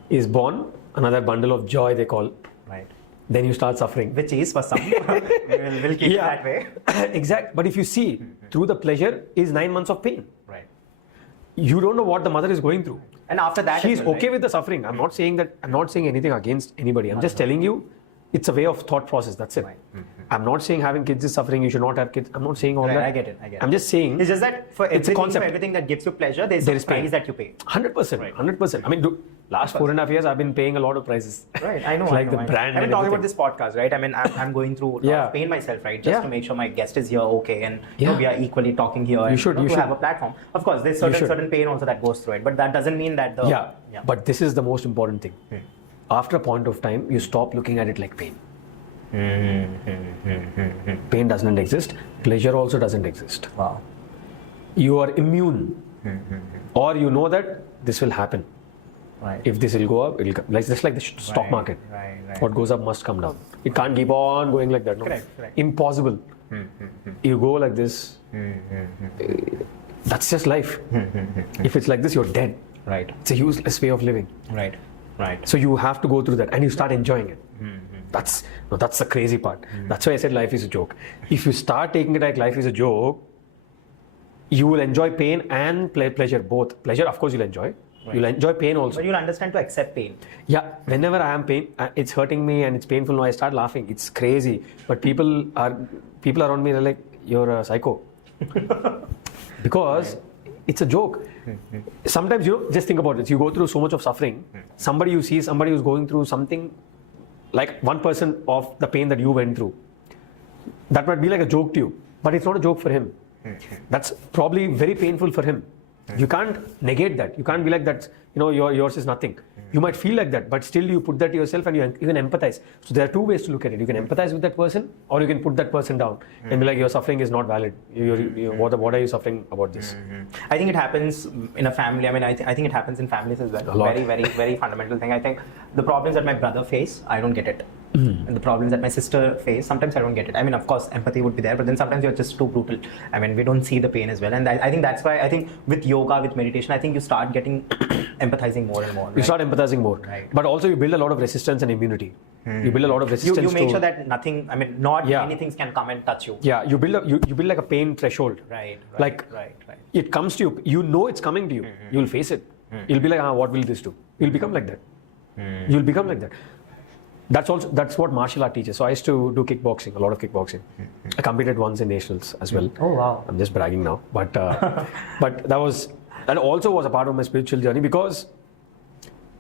is born another bundle of joy, they call. Right. Then you start suffering. Which is for some. we'll keep it that way. Exact. But if you see, through the pleasure is 9 months of pain. Right. You don't know what the mother is going through. And after that, she's okay with the suffering. I'm not saying anything against anybody. I'm just telling you it's a way of thought process. That's it. Right. I'm not saying having kids is suffering. You should not have kids. I'm not saying all Right, that. I get it. I'm just saying It's just that for it's a everything, concept. for everything that gives you pleasure, there's a pain. price that you pay. 100%. 100%. I mean, dude, last 4.5 years, I've been paying a lot of prices. Right, I know. Like I know, the I know. brand. I've been and talking about everything. this podcast, right? I mean, I'm going through a lot Yeah. of pain myself, right? Just Yeah. to make sure my guest is here okay and you know, Yeah. we are equally talking here and should, you know, you to should. have a platform. Of course, there's should. certain pain also that goes through it, but that doesn't mean that the... Yeah. But this is the most important thing. After a point of time, you stop looking at it like pain. Pain doesn't exist. Pleasure also doesn't exist. Wow. You are immune. Or you know that this will happen. Right. If this will go up, it will come. Like, just like the stock market. Right. What goes up must come down. It can't keep on going like that. No. Correct. Impossible. You go like this. That's just life. If it's like this, you're dead. Right. It's a useless way of living. Right. So you have to go through that and you start enjoying it. That's the crazy part. That's why I said life is a joke. If you start taking it like life is a joke, you will enjoy pain and pleasure both. Pleasure, of course, you'll enjoy. Right. You'll enjoy pain also. But you'll understand to accept pain. Yeah, whenever I am pain, it's hurting me and it's painful. Now I start laughing. It's crazy. But people around me are like, "You're a psycho," because it's a joke. Sometimes just think about it. You go through so much of suffering. Somebody you see, somebody who's going through something, like 1% of the pain that you went through. That might be like a joke to you, but it's not a joke for him. That's probably very painful for him. You can't negate that. You can't be like that, yours is nothing. You might feel like that, but still you put that to yourself and you can empathize. So there are two ways to look at it. You can empathize with that person or you can put that person down and be like, your suffering is not valid. What are you suffering about this? I think it happens in a family. I mean, I think it happens in families as well. A lot. Very, very, very fundamental thing. I think the problems that my brother face, I don't get it. And the problems that my sister face, sometimes I don't get it. I mean, of course, empathy would be there, but then sometimes you're just too brutal. I mean, we don't see the pain as well. And I think that's why, I think with yoga, with meditation, I think you start getting empathizing more and more. You start empathizing more. Right. But also you build a lot of resistance and immunity. You build a lot of resistance. You make sure that nothing, I mean, not many things can come and touch you. Yeah, you build like a pain threshold. Right. Like, it comes to you. You know it's coming to you. You'll face it. You'll be like, what will this do? You'll become like that. You'll become like that. That's what martial art teaches. So I used to do kickboxing, a lot of kickboxing. I competed once in nationals as well. Oh wow! I'm just bragging now, but that also was a part of my spiritual journey because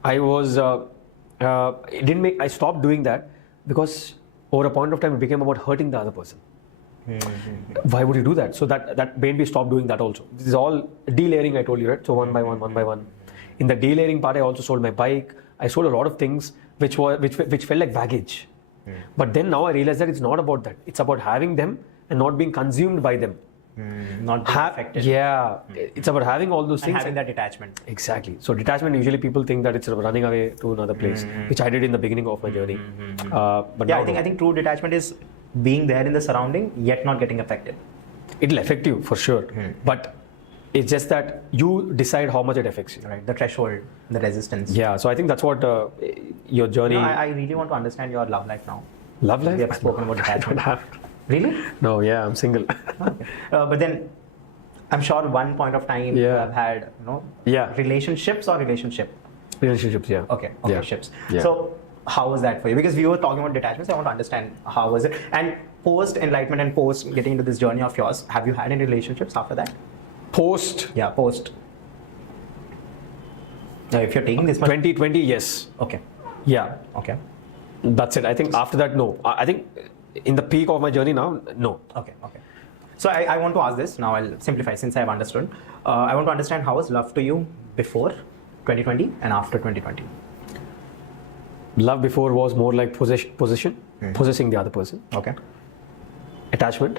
I was I stopped doing that because over a point of time it became about hurting the other person. Why would you do that? So that made me stop doing that also. This is all delayering, I told you, right? So one by one. In the delayering part, I also sold my bike. I sold a lot of things which felt like baggage. But then now I realize that it's not about that. It's about having them and not being consumed by them. Not being affected. Yeah. It's about having all those things. And having that detachment. Exactly. So detachment, usually people think that it's running away to another place, which I did in the beginning of my journey. But yeah, I think true detachment is being there in the surrounding, yet not getting affected. It'll affect you for sure. But it's just that you decide how much it affects you. Right, the threshold, the resistance. Yeah, so I think that's what your journey... I really want to understand your love life now. Love life? We have spoken about detachment. Really? No, yeah, I'm single. Okay. But then, I'm sure one point of time you have had, relationships or relationship? Relationships, yeah. Okay, yeah. ships. Yeah. So, how was that for you? Because we were talking about detachment, so I want to understand how was it. And post enlightenment and post getting into this journey of yours, have you had any relationships after that? Post? Yeah, post. Now, if you're taking this much... 2020, yes. Okay. Yeah. Okay. That's it. I think after that, no. I think in the peak of my journey now, no. Okay. So I want to ask this, now I'll simplify since I've understood. I want to understand how was love to you before 2020 and after 2020? Love before was more like possession, possessing the other person. Okay. Attachment.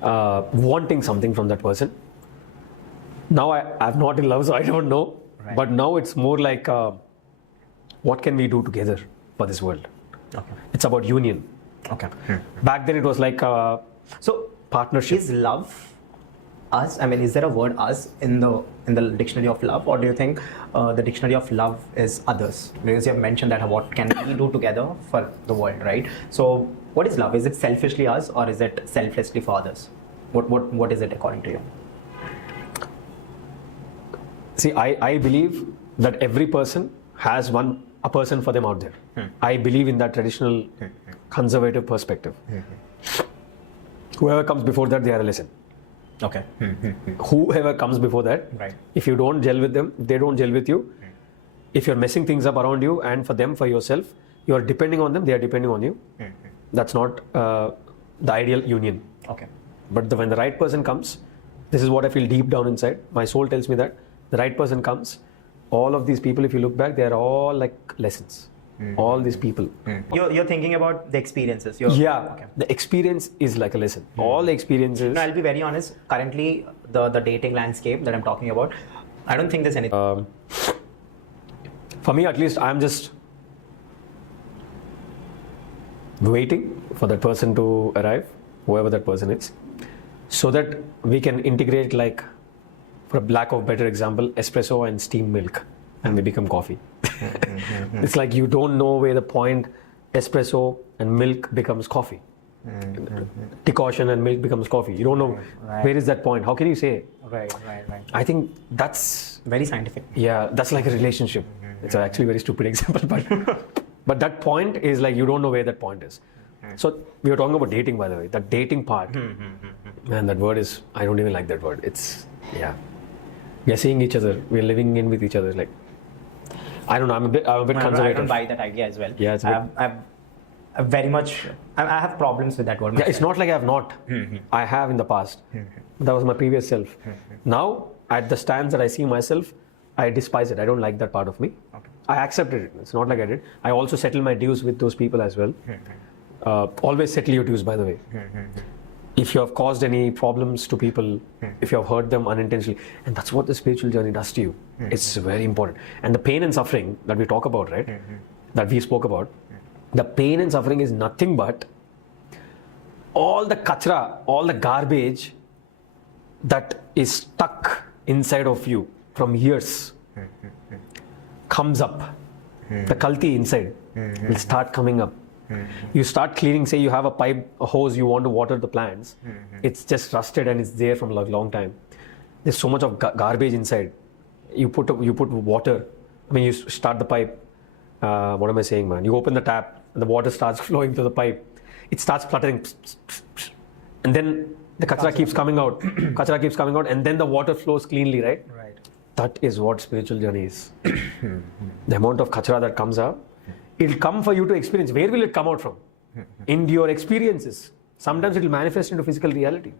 Wanting something from that person. Now I'm not in love, so I don't know. Right. But now it's more like, what can we do together for this world? Okay. It's about union. Okay. Back then it was like so partnership. Is love us? I mean, is there a word us in the dictionary of love, or do you think the dictionary of love is others? Because you have mentioned that what can we do together for the world, right? So what is love? Is it selfishly us or is it selflessly for others? What is it according to you? See, I believe that every person has a a person for them out there. I believe in that traditional conservative perspective. Whoever comes before that, they are a lesson. Okay. Whoever comes before that, Right. if you don't gel with them, they don't gel with you. If you're messing things up around you and for them, for yourself, you are depending on them, they are depending on you. That's not the ideal union. Okay. But when the right person comes, this is what I feel deep down inside. My soul tells me that the right person comes. All of these people, if you look back, they are all like lessons. All these people. You're thinking about the experiences. Yeah, Okay. the experience is like a lesson. All the experiences. No, I'll be very honest. Currently, the dating landscape that I'm talking about, I don't think there's anything. For me, at least, I'm just waiting for that person to arrive, whoever that person is, so that we can integrate, like, for a lack of better example, espresso and steamed milk, and they become coffee. It's like you don't know where the point espresso and milk becomes coffee. Decoction and milk becomes coffee. You don't know where is that point. How can you say? Right. I think that's Very scientific. that's like a relationship. It's actually a very stupid example, but that point is like you don't know where that point is. So we were talking about dating, by the way. That dating part, man, that word is, I don't even like that word. It's we are seeing each other. We are living in with each other. Like, I don't know. I'm a bit conservative. I don't buy that idea as well. Yeah, it's I've very much. I have problems with that word. Yeah, it's not like I have not. I have in the past. That was my previous self. Now, at the stance that I see myself, I despise it. I don't like that part of me. Okay. I accepted it. It's not like I did. I also settle my dues with those people as well. Always settle your dues, by the way. If you have caused any problems to people, if you have hurt them unintentionally, and that's what the spiritual journey does to you. It's very important. And the pain and suffering that we talk about, right? That we spoke about, the pain and suffering is nothing but all the kachra, all the garbage that is stuck inside of you from years comes up. The kalti inside will start coming up. You start cleaning, say you have a pipe, a hose, you want to water the plants. It's just rusted and it's there from a long time. There's so much of garbage inside. You put water. I mean, you start the pipe. What am I saying, man? You open the tap and the water starts flowing through the pipe. It starts fluttering. And then the kachra keeps coming out. Kachra keeps coming out and then the water flows cleanly, right? Right. That is what spiritual journey is. The amount of kachra that comes out, it'll come for you to experience. Where will it come out from? In your experiences. Sometimes it will manifest into physical reality.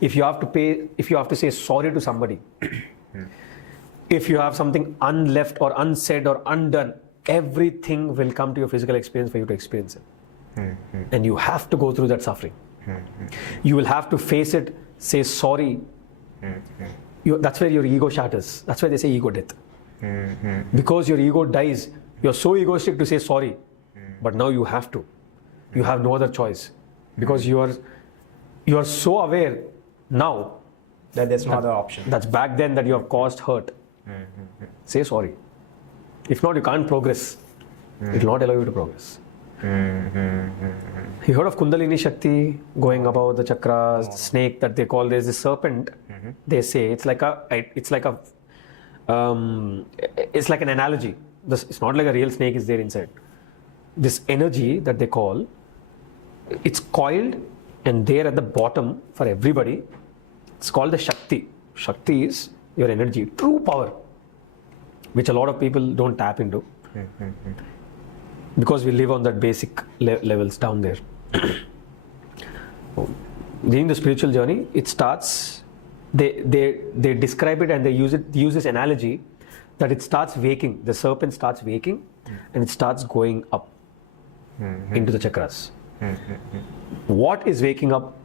If you have to say sorry to somebody, if you have something unleft or unsaid or undone, everything will come to your physical experience for you to experience it. And you have to go through that suffering. You will have to face it, say sorry. That's where your ego shatters. That's why they say ego death. Because your ego dies, you're so egoistic to say sorry. But now you have to. You have no other choice. Because you are so aware now That there's no other option. that's back then that you have caused hurt. Say sorry. If not, you can't progress. It will not allow you to progress. You heard of Kundalini Shakti going above the chakras, the snake that they call, there's this serpent. They say it's like an analogy. It's not like a real snake is there inside. This energy that they call, it's coiled and there at the bottom for everybody. It's called the Shakti. Shakti is your energy, true power, which a lot of people don't tap into. Because we live on that basic levels down there. During the spiritual journey, it starts, they describe it and they use this analogy that it starts waking, the serpent starts waking and it starts going up into the chakras. What is waking up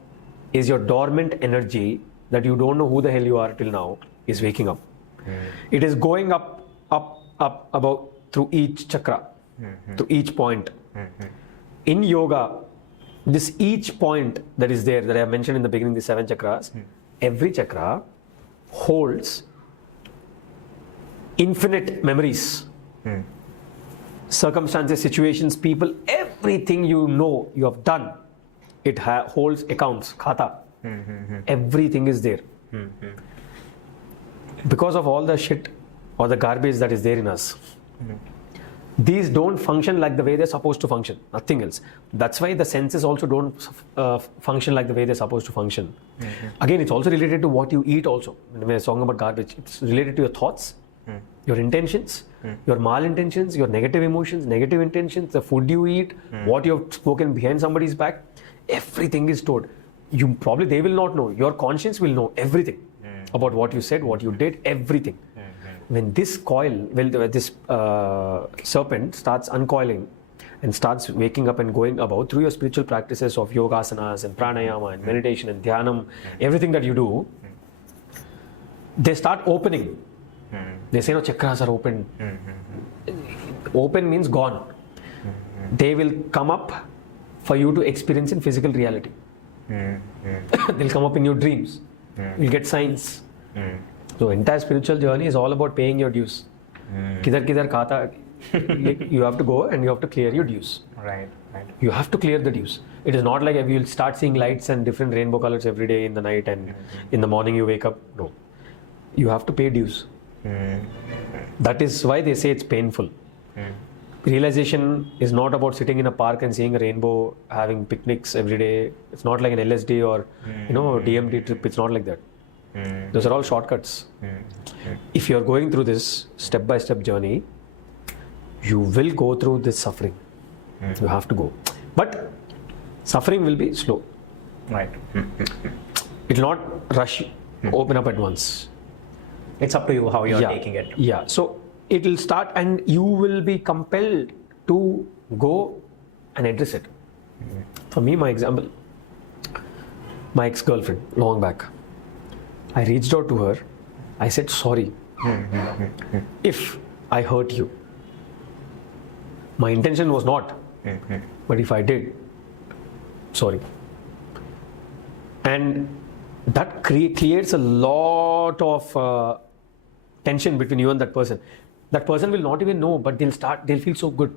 is your dormant energy that you don't know who the hell you are till now is waking up. It is going up about through each chakra. To each point. In yoga, this each point that is there, that I have mentioned in the beginning, the 7 chakras, every chakra holds infinite memories, circumstances, situations, people, everything you know you have done. It holds accounts, khata. Everything is there. Because of all the shit or the garbage that is there in us, these don't function like the way they're supposed to function. Nothing else. That's why the senses also don't function like the way they're supposed to function. Again, it's also related to what you eat also. When we're talking about garbage, it's related to your thoughts, your intentions, your malintentions, your negative emotions, negative intentions, the food you eat, what you've spoken behind somebody's back. Everything is stored. They will not know. Your conscience will know everything about what you said, what you did, everything. When this this serpent starts uncoiling and starts waking up and going about through your spiritual practices of yogasanas and pranayama and meditation and dhyanam, everything that you do, they start opening. They say, no, chakras are open. Open means gone. They will come up for you to experience in physical reality. They'll come up in your dreams. You'll get signs. So entire spiritual journey is all about paying your dues. Kidhar khata, you have to go and you have to clear your dues. Right. You have to clear the dues. It is not like if you'll start seeing lights and different rainbow colors every day in the night and in the morning you wake up. No. You have to pay dues. That is why they say it's painful. Realization is not about sitting in a park and seeing a rainbow, having picnics every day. It's not like an LSD or DMT trip. It's not like that. Those are all shortcuts. If you're going through this step-by-step journey, you will go through this suffering. You have to go. But suffering will be slow. Right. It will not rush, open up at once. It's up to you how you're taking it. Yeah. So it will start and you will be compelled to go and address it. For me, my example, my ex-girlfriend, long back. I reached out to her. I said, sorry. If I hurt you. My intention was not. But if I did, sorry. And that creates a lot of tension between you and that person. That person will not even know, but they'll feel so good.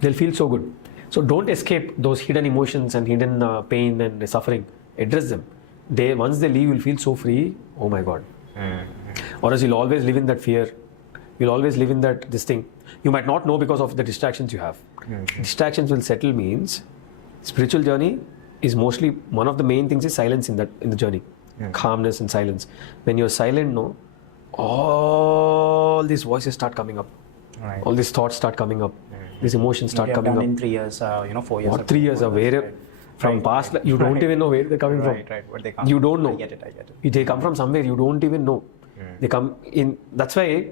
They'll feel so good. So don't escape those hidden emotions and hidden pain and suffering. Address them. Once they leave, you'll feel so free. Oh my God. Or else you'll always live in that fear. You'll always live in this thing. You might not know because of the distractions you have. Distractions will settle means spiritual journey is mostly one of the main things is silence in the journey. Calmness and silence. When you're silent, all these voices start coming up. Right. All these thoughts start coming up. These emotions start coming up. In 3 years, 4 years. What 3 years are where from past you don't even know where they're coming from. Right. What they come. You don't know. I get it. They come from somewhere you don't even know. They come in. That's why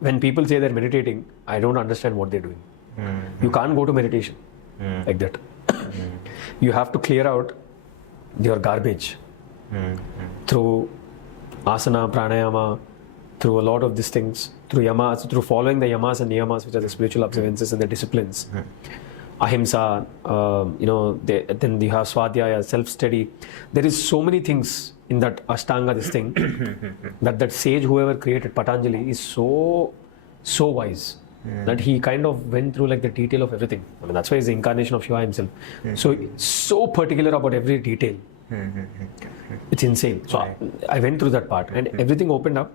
when people say they're meditating, I don't understand what they're doing. You can't go to meditation like that. You have to clear out your garbage through asana, pranayama, through a lot of these things, through yamas, through following the yamas and niyamas, which are the spiritual observances and the disciplines. Ahimsa, then you have swadhyaya, self-study. There is so many things in that Ashtanga, this thing, that sage, whoever created Patanjali, is so wise that he kind of went through like the detail of everything. I mean, that's why he's the incarnation of Shiva himself. So particular about every detail. It's insane. So I went through that part and everything opened up,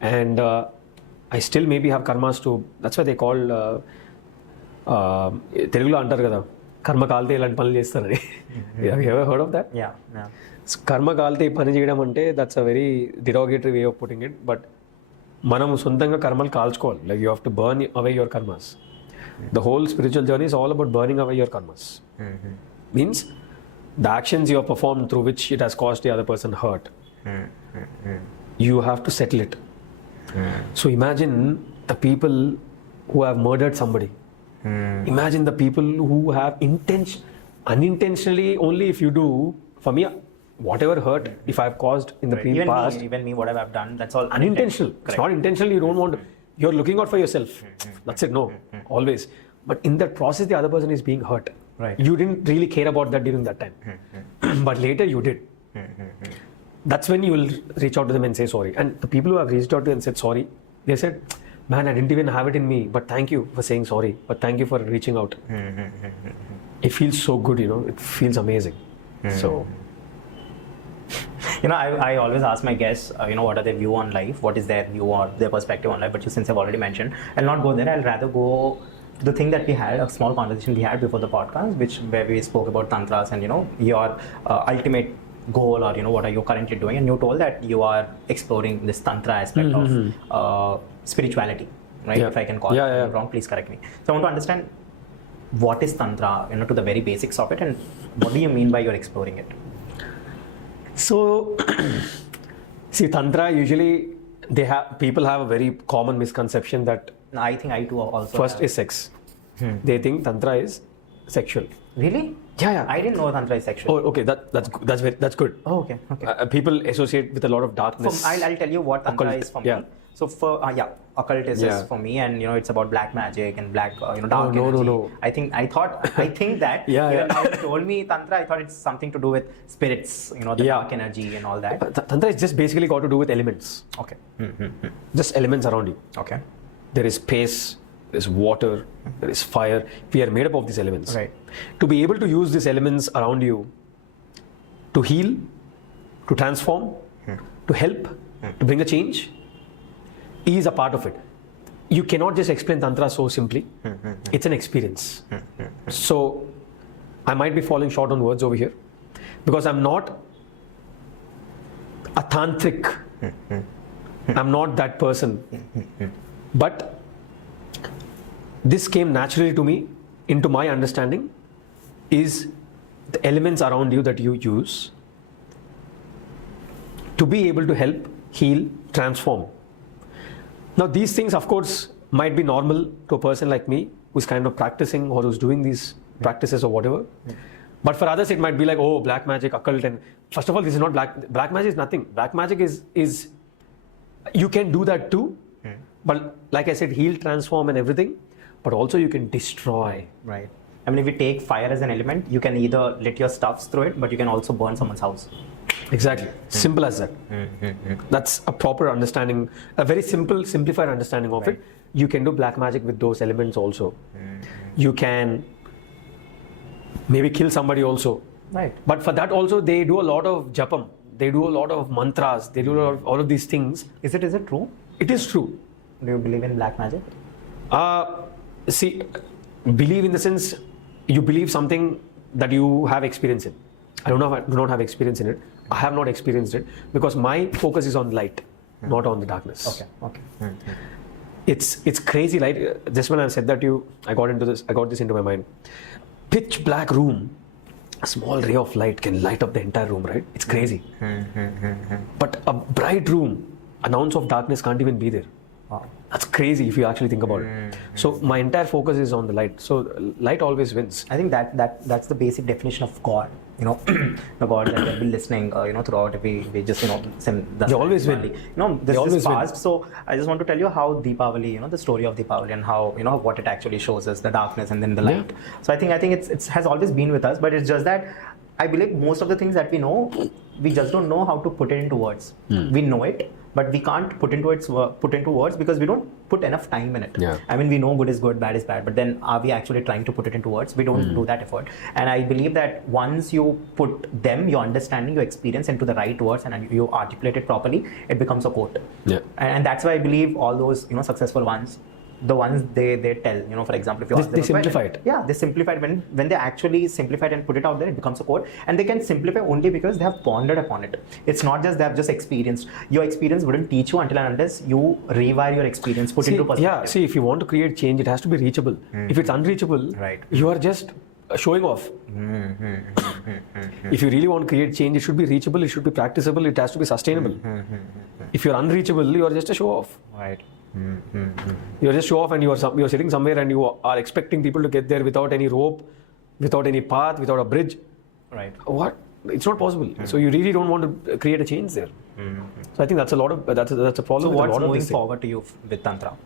and I still maybe have karmas to. That's why they call. తెలుగులో అంటారు కదా కర్మ కాలితే ఇలాంటి పనులు చేస్తారని. Have you ever heard of that? Yeah. కర్మ కాలితే ఈ పని చేయడం అంటే that's a very derogatory way of putting it. But మనం సొంతంగా కర్మలు కాల్చుకోవాలి. Like you have to burn away your karmas. The whole spiritual journey is all about burning away your karmas. Means the actions you have performed through which it has caused the other person hurt. You have to settle it. So imagine the people who have murdered somebody. Imagine the people who have unintentionally, only if you do, for me, whatever hurt, if I've caused in the past. Even me, whatever I've done, that's all unintentional. It's not intentional, you don't want to. You're looking out for yourself. That's it, no, always. But in that process, the other person is being hurt. Right. You didn't really care about that during that time. But later you did. That's when you will reach out to them and say sorry. And the people who have reached out to them and said sorry, they said, man, I didn't even have it in me, but thank you for saying sorry. But thank you for reaching out. It feels so good, it feels amazing. So I always ask my guests, what are their view on life? What is their view or their perspective on life? But since I've already mentioned, I'll not go there. I'll rather go to the thing that we had, a small conversation we had before the podcast, where we spoke about tantras and, your ultimate goal, or, what are you currently doing? And you told that you are exploring this tantra aspect of spirituality, right? Yeah. If I can call it wrong, please correct me. So I want to understand, what is tantra, to the very basics of it, and what do you mean by you're exploring it? So, see, tantra usually people have a very common misconception that I think I too also first have. is sex. They think tantra is sexual. Really? Yeah. I didn't know tantra is sexual. Oh, okay. That's good. Oh, okay. People associate with a lot of darkness. I'll tell you what tantra occult. is for Yeah. me. So for occultism is for me, and it's about black magic and black dark energy. No. I think that Yeah. When you told me tantra, I thought it's something to do with spirits, the dark energy and all that. Tantra is just basically got to do with elements. Okay. Just elements around you. Okay. There is space, there is water, there is fire. We are made up of these elements. Right. To be able to use these elements around you to heal, to transform, to help, to bring a change, is a part of it. You cannot just explain tantra so simply. It's an experience. So I might be falling short on words over here because I'm not a tantric. I'm not that person. But this came naturally to me, into my understanding, is the elements around you that you use to be able to help, heal, transform. Now, these things, of course, might be normal to a person like me who's kind of practicing or who's doing these practices or whatever. But for others, it might be like, oh, black magic, occult. And first of all, this is not black magic is nothing. Black magic is you can do that too. But like I said, heal, transform and everything. But also you can destroy. Right. I mean, if you take fire as an element, you can either let your stuffs through it, but you can also burn someone's house. Exactly. Simple as that. That's a proper understanding, a very simplified understanding of it. You can do black magic with those elements also. You can maybe kill somebody also. Right. But for that also, they do a lot of japam. They do a lot of mantras. They do all of these things. Is it true? It is true. Do you believe in black magic? See, believe in the sense you believe something that you have experience in. I do not have experience in it. I have not experienced it because my focus is on light, not on the darkness. Okay. It's crazy, right? Just when I said that to you, I got this into my mind. Pitch black room, a small ray of light can light up the entire room, right? It's crazy. But a bright room, an ounce of darkness can't even be there. Wow. That's crazy if you actually think about it. So my entire focus is on the light. So light always wins. I think that's the basic definition of God. The God that they've been listening, throughout. We just, They always win. This always is past. win. So I just want to tell you how Deepavali, the story of Deepavali and how, what it actually shows us, the darkness and then the light. Yeah. So I think it has always been with us, but it's just that I believe most of the things that we know, we just don't know how to put it into words. We know it, but we can't put into words because we don't put enough time in it. Yeah. I mean, we know good is good, bad is bad, but then are we actually trying to put it into words? We don't do that effort. And I believe that once you put your understanding, your experience into the right words and you articulate it properly, it becomes a quote. Yeah. And that's why I believe all those, successful ones, the ones they tell, for example, if you ask them they simplify it. Yeah, they simplify it. When they actually simplify it and put it out there, it becomes a quote. And they can simplify only because they have pondered upon it. It's not just they have just experienced. Your experience wouldn't teach you until and unless you rewire your experience, put into perspective. Yeah, see, if you want to create change, it has to be reachable. If it's unreachable, Right. you are just showing off. If you really want to create change, it should be reachable, it should be practicable, it has to be sustainable. If you're unreachable, you are just a show off. Right. You're just show off and you're sitting somewhere and you are expecting people to get there without any rope, without any path, without a bridge. Right. What? It's not possible. So you really don't want to create a change there. So I think that's a problem. So with a lot what's of moving these things. forward to you with Tantra?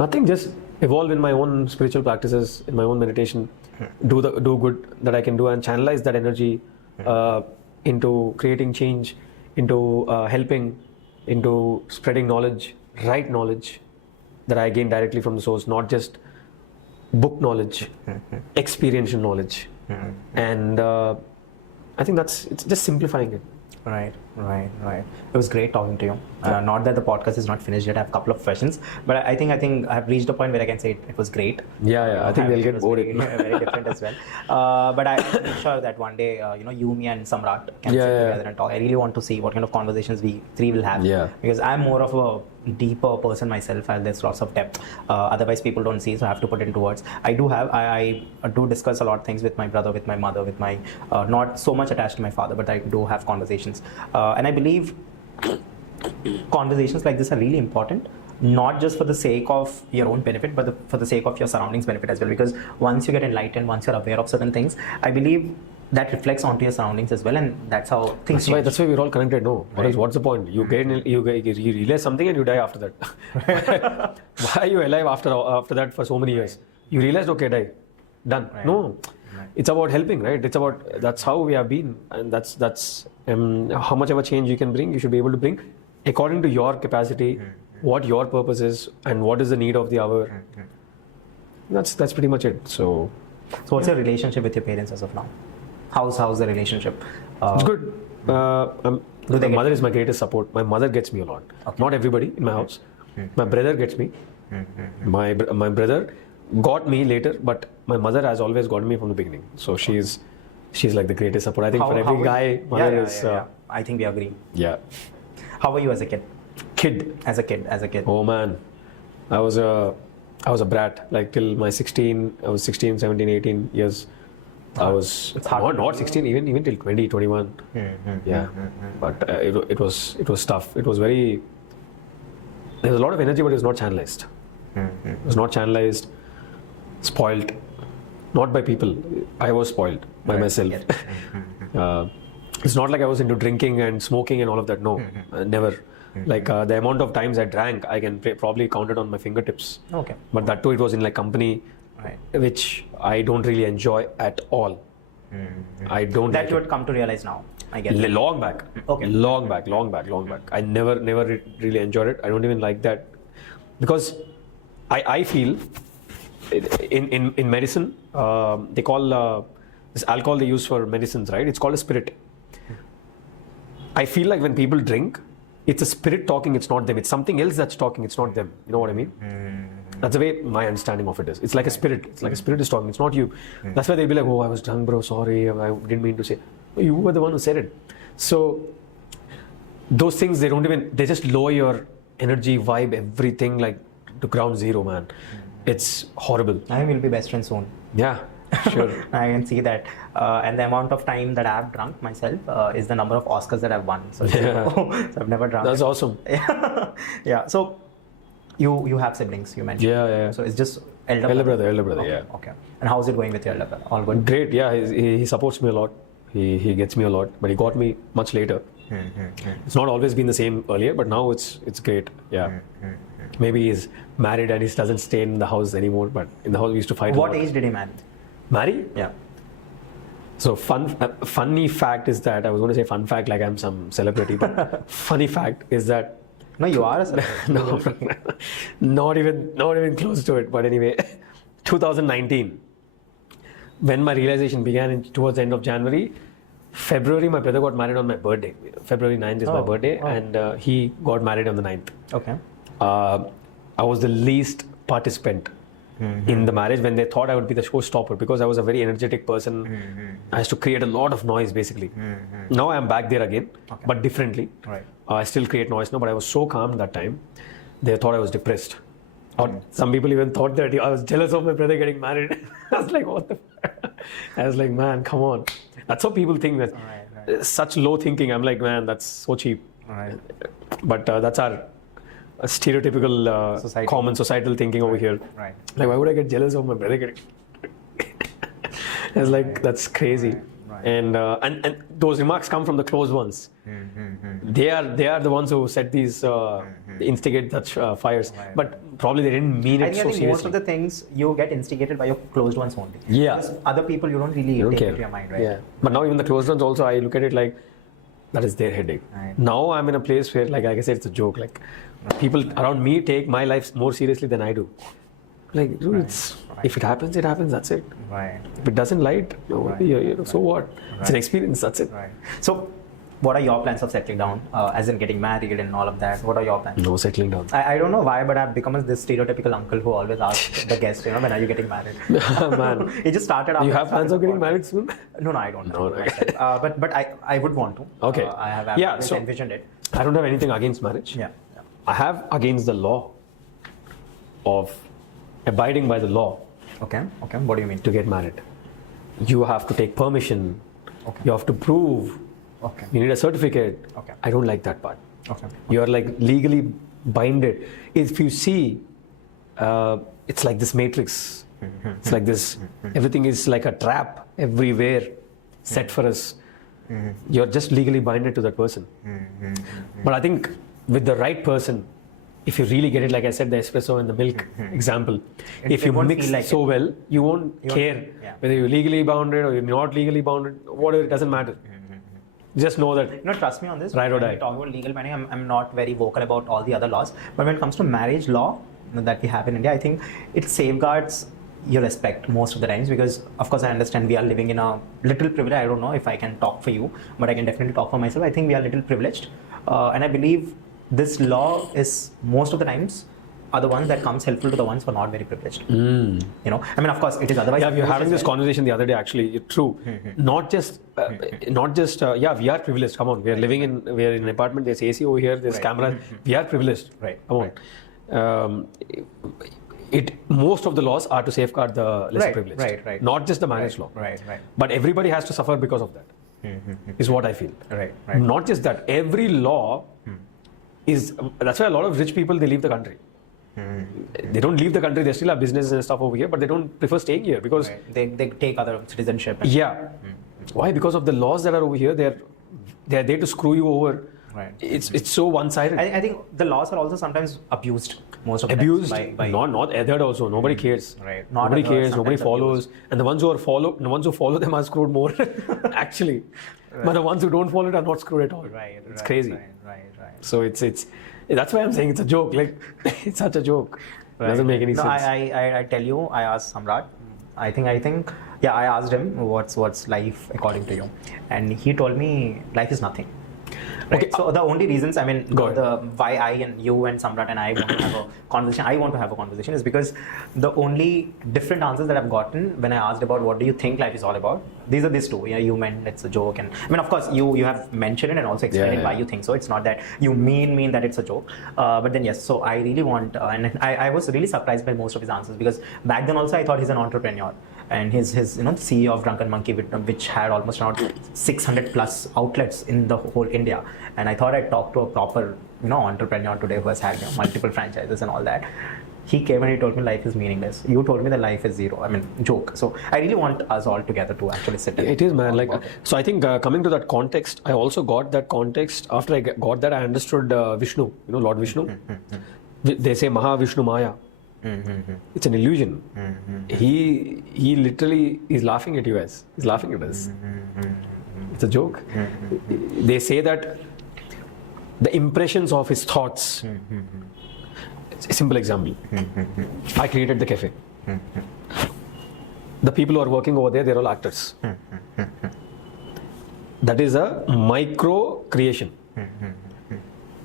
Nothing, just evolve in my own spiritual practices, in my own meditation, do good that I can do and channelize that energy into creating change, into helping, into spreading knowledge, right knowledge that I gain directly from the source, not just book knowledge, experiential knowledge. And I think it's just simplifying it. Right. It was great talking to you. Not that the podcast is not finished yet. I have a couple of questions, but I think I've reached a point where I can say it was great. Yeah. I think they'll get bored. Very different as well. But I'm sure that one day, you, me, and Samrat can sit together and talk. I really want to see what kind of conversations we three will have. Yeah. Because I'm more of a deeper person myself, and there's lots of depth. Otherwise, people don't see, so I have to put it into words. I do discuss a lot of things with my brother, with my mother, with my not so much attached to my father, but I do have conversations. And I believe conversations like this are really important, not just for the sake of your own benefit, but for the sake of your surroundings' benefit as well. Because once you get enlightened, once you're aware of certain things, I believe that reflects onto your surroundings as well, and that's how things change. That's why we're all connected. No, what's the point? You realize something and you die after that. Why are you alive after that for so many years? You realized, okay, die, done. Right. No. It's about helping, right? It's about, that's how we have been, and that's how much of a change you can bring, you should be able to bring according to your capacity, what your purpose is, and what is the need of the hour. That's pretty much it. So what's your relationship with your parents as of now? How's the relationship? It's good. My mother is my greatest support. My mother gets me a lot. Okay. Not everybody in my house. My brother gets me. My brother got me later, but my mother has always gotten me from the beginning. So she's like the greatest support. I think for every guy, mother is. I think we agree. Yeah. How were you as a kid? As a kid. Oh man, I was a brat. Like till my 16, I was 16, 17, 18 years. I was not 16, even till 20, 21. Yeah. But it was tough. It was very. There was a lot of energy, but it was not channelized. It was not channelized. Spoiled, not by people. I was spoiled by myself. It's not like I was into drinking and smoking and all of that. No, never. Like the amount of times I drank, I can probably count it on my fingertips. Okay. But that too, it was in like company, which I don't really enjoy at all. I don't. That you would come to realize now, I guess. Long back. Okay. Long back. I never really enjoyed it. I don't even like that, because I feel. In medicine, they call this alcohol they use for medicines, right? It's called a spirit. I feel like when people drink, it's a spirit talking, it's not them. It's something else that's talking, it's not them. You know what I mean? That's the way my understanding of it is. It's like a spirit. It's like a spirit is talking, it's not you. That's why they'll be like, oh, I was drunk, bro, sorry, I didn't mean to say. You were the one who said it. So, those things, they just lower your energy, vibe, everything, like to ground zero, man. It's horrible. I will be best friends soon. Yeah, sure. I can see that. And the amount of time that I've drunk myself is the number of Oscars that I've won. So, so I've never drunk. That's awesome. Yeah. So you have siblings, you mentioned. Yeah. So it's just elder brother. Okay. Yeah. Okay. And how's it going with your elder brother? All good? Great. Yeah, he supports me a lot. He gets me a lot, but he got me much later. It's not always been the same earlier, but now it's great. Yeah. Maybe he's married and he doesn't stay in the house anymore, but in the house we used to fight. What age did he marry? Marry? Yeah. So funny fact is that, I was going to say fun fact like I'm some celebrity, but funny fact is that. No, you are a celebrity. No, not even close to it. But anyway, 2019, when my realization began towards the end of January, February, my brother got married on my birthday. February 9th is my birthday, and he got married on the 9th. Okay. I was the least participant in the marriage when they thought I would be the showstopper, because I was a very energetic person. I used to create a lot of noise, basically. Now I am back there again, but differently. Right. I still create noise now, but I was so calm that time. They thought I was depressed. Or some people even thought that I was jealous of my brother getting married. I was like, what the fuck? I was like, man, come on. That's how people think. That such low thinking. I'm like, man, that's so cheap. Right. But that's our stereotypical common societal thinking over here. Right. Like, why would I get jealous of my brother getting? I was like, that's crazy. Right. And those remarks come from the close ones. They are the ones who set these instigate such fires. Right. But probably they didn't mean it so seriously. Most of the things you get instigated by your closed ones only. Yeah. Because other people you don't really take into your mind, right? Yeah. But now even the closed ones also, I look at it like that is their headache. Right. Now I'm in a place where, like I said, it's a joke. Like people around me take my life more seriously than I do. Like, dude, if it happens, it happens. That's it. Right. If it doesn't light, so what? It's an experience. That's it. Right. So, what are your plans of settling down, as in getting married and all of that? What are your plans? No settling down. I don't know why, but I've become this stereotypical uncle who always asks the guest, when are you getting married? Man, It just started. you have plans of getting married soon? No, I don't know. No, no. Myself. But I would want to. Okay. I have always envisioned it. I don't have anything against marriage. Yeah. I have against the law of abiding by the law Okay. What do you mean? to get married. You have to take permission. Okay. You have to prove. Okay. You need a certificate. Okay. I don't like that part. Okay. You are like legally binded. If you see, it's like this matrix. It's like this. Everything is like a trap everywhere set for us. You're just legally binded to that person. But I think with the right person, if you really get it, like I said, the espresso and the milk example, if you won't mix feel like so well, you won't care whether you're legally bounded or you're not legally bounded, whatever, it doesn't matter. Just know that. Trust me on this. Ride or when die. we talk about legal binding, I'm not very vocal about all the other laws. But when it comes to marriage law that we have in India, I think it safeguards your respect most of the times, because of course I understand we are living in a little privilege. I don't know if I can talk for you, but I can definitely talk for myself. I think we are a little privileged, and I believe this law is most of the times are the ones that comes helpful to the ones who are not very privileged. Of course it is otherwise. Yeah, we were having this conversation the other day. Actually, true. Not just, we are privileged. Come on, we are living in an apartment. There's AC over here. There's cameras. We are privileged. Right. Come on. Most of the laws are to safeguard the less privileged. Right. Not just the marriage law. Right. But everybody has to suffer because of that. Is what I feel. Right. Not just that. Every law is. That's why a lot of rich people, they leave the country. They don't leave the country. They still have businesses and stuff over here, but they don't prefer staying here because they take other citizenship. Why? Because of the laws that are over here. They're there to screw you over. Right. It's so one-sided. I think the laws are also sometimes abused most of the Abused, times by not othered also. Nobody cares. Right. Nobody Not cares. othered, Nobody sometimes follows. And the ones who follow them are screwed more. Actually, but the ones who don't follow it are not screwed at all. It's crazy. Right. So it's that's why I'm saying it's a joke. Like it's such a joke. It doesn't make any sense. I tell you, I asked Samrat. I asked him what's life according to you, and he told me life is nothing. Right. Okay. So the only reasons, why I and you and Samrat and I want to have a conversation, is because the only different answers that I've gotten when I asked about what do you think life is all about, these two. You meant it's a joke, and of course you have mentioned it and also explained why you think so. It's not that you mean that it's a joke, but then yes. So I really want, and I was really surprised by most of his answers, because back then also I thought he's an entrepreneur. And his CEO of Drunken Monkey, which had almost around 600 plus outlets in the whole India. And I thought I'd talk to a proper entrepreneur today who has had multiple franchises and all that. He came and he told me life is meaningless. You told me that life is zero. Joke. So I really want us all together to actually sit. It is, man. So I think coming to that context, I also got that context. After I got that, I understood Vishnu. Lord Vishnu. They say Mahavishnu Maya. It's an illusion. He literally is laughing at you guys. He's laughing at us. It's a joke. They say that the impressions of his thoughts. It's a simple example. I created the cafe. The people who are working over there, they're all actors. That is a micro creation.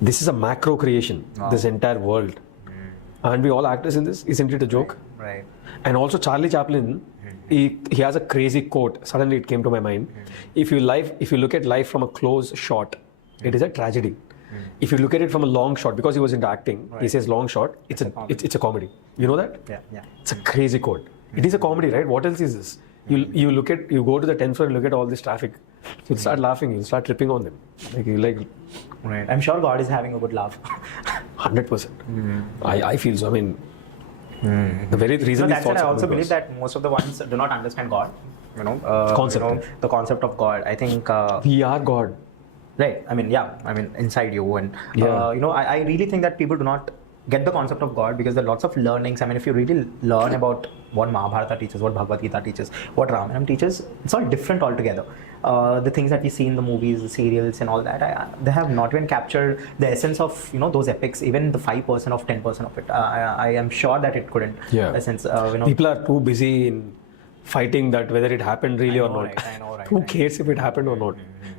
This is a macro creation. Wow. This entire world. Aren't we all actors in this? Isn't it a joke? Right. And also Charlie Chaplin, he has a crazy quote. Suddenly it came to my mind. If you look at life from a close shot, it is a tragedy. If you look at it from a long shot, because he was into acting, he says long shot, it's a comedy. You know that? Yeah. It's a crazy quote. It is a comedy, right? What else is this? You go to the 10th floor and look at all this traffic. You'll start laughing, you'll start tripping on them. Right. I'm sure God is having a good laugh. 100%. I feel so. The very reason that's why I also believe that most of the ones do not understand God. The concept of God. I think we are God. Right. Inside you, and I really think that people do not get the concept of God, because there are lots of learnings. I mean, if you really learn about what Mahabharata teaches, what Bhagavad Gita teaches, what Ramayana teaches, it's all different altogether. The things that we see in the movies, the serials and all that, they have not even captured the essence of, you know, those epics, even the 5% of 10% of it. I am sure that it couldn't. Yeah. Essence, you know, People are too busy in fighting that whether it happened really or not. I know, right. Who cares if it happened or not?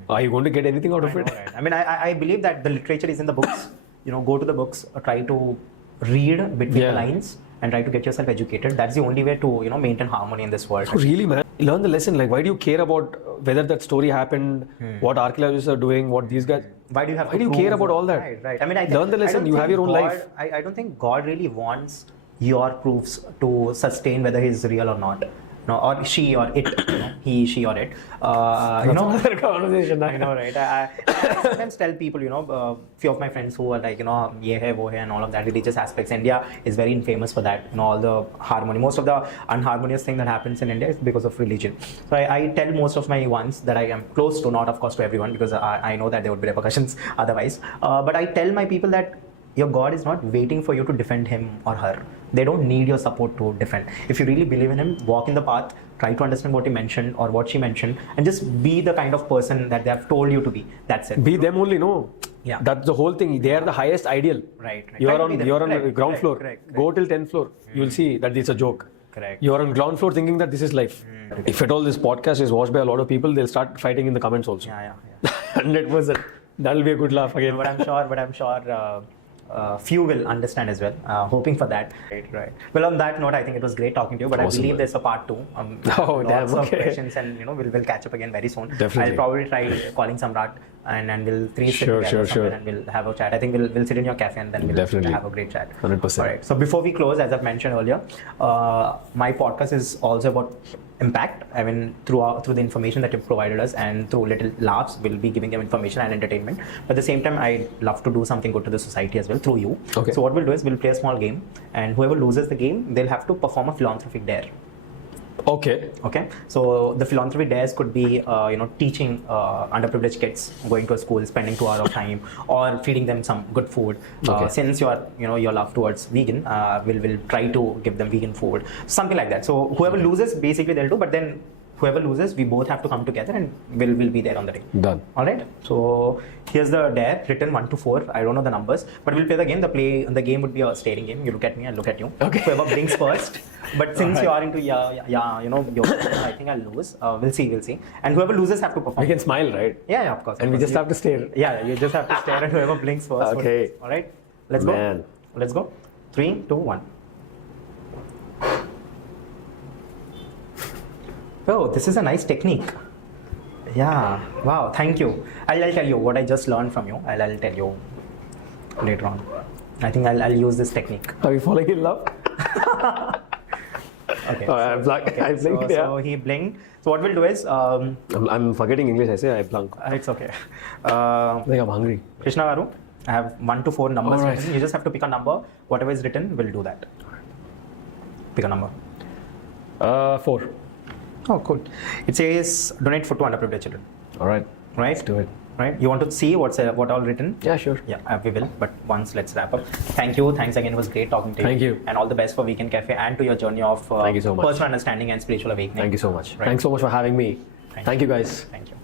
Are you going to get anything out of it? Right. I mean, I believe that the literature is in the books. You know, go to the books, try to read between the lines and try to get yourself educated. That's the only way to, you know, maintain harmony in this world. So really, man, learn the lesson. Like, why do you care about whether that story happened, what archaeologists are doing, what these guys... Why do you have Why do you care about all that? Right. I mean, learn the lesson. You have your own life. I don't think God really wants your proofs to sustain whether he's real or not. No, or she or it, you know, he, she or it. You know, another conversation. I know, right? I sometimes tell people, you know, few of my friends who are like, you know, ye hai, wo hai, and all of that, religious aspects. India is very infamous for that. You know, all the harmony. Most of the unharmonious thing that happens in India is because of religion. So I tell most of my ones that I am close to, not of course to everyone, because I know that there would be repercussions otherwise. But I tell my people that your God is not waiting for you to defend him or her. They don't need your support to defend. If you really believe in him, walk in the path, try to understand what he mentioned or what she mentioned, and just be the kind of person that they have told you to be. That's it. Be them only, no? Yeah. That's the whole thing. They are the highest ideal. Right. You're on the ground floor. Correct. Go till 10th floor. You'll see that it's a joke. Correct. You're on ground floor thinking that this is life. If at all this podcast is watched by a lot of people, they'll start fighting in the comments also. Yeah. 100%. That'll be a good laugh again. But I'm sure few will understand as well. Hoping for that. Right. Well, on that note, I think it was great talking to you. But Awesome, I believe man. there's a part 2. Damn, Lots of okay. questions, and you know, we'll catch up again very soon. Definitely. I'll probably try calling Samrat, and we'll sit together somewhere and we'll have a chat. I think we'll sit in your cafe and then we'll Definitely. have a great chat. 100%. All right. So before we close, as I've mentioned earlier, my podcast is also about impact. I mean, through the information that you've provided us and through little laughs, we'll be giving them information and entertainment. But at the same time, I love to do something good to the society as well through you. Okay. So what we'll do is we'll play a small game, and whoever loses the game, they'll have to perform a philanthropic dare. Okay. So the philanthropy dares could be, teaching underprivileged kids, going to a school, spending 2 hours of time, or feeding them some good food. Since your love towards vegan, we'll try to give them vegan food, something like that. So whoever loses, basically they'll do. But then whoever loses, we both have to come together and we'll be there on the day. Done. All right. So here's the dare written 1 to 4. I don't know the numbers, but we'll play the game. The game would be a staring game. You look at me, I look at you. Okay. Whoever blinks first. But since you are into I think I'll lose. We'll see. And whoever loses have to perform. We can smile, right? Yeah, of course. And we just have to stare. Yeah, you just have to stare at whoever blinks first. Okay. All right. Let's go. Let's go. 3, 2, 1. Oh, this is a nice technique. Yeah. Wow. Thank you. I'll tell you what I just learned from you. I'll tell you later on. I think I'll use this technique. Are you falling in love? Okay. I blinked. So he blinked. So what we'll do is I'm forgetting English. I say I blunk. it's okay. I think I'm hungry. Krishna Garu, I have 1 to 4 numbers All right. written. You just have to pick a number. Whatever is written, we'll do that. Pick a number. 4. Oh, cool. It says donate food to underprivileged children. All right. Right? Let's do it. Right? You want to see what all written? Yeah, sure. Yeah, we will. But once, let's wrap up. Thank you. Thanks again. It was great talking to you. Thank you. And all the best for Weekend Café and to your journey of Thank you so much. personal understanding and spiritual awakening. Thank you so much. Right. Thanks so much for having me. Thank you guys. Thank you.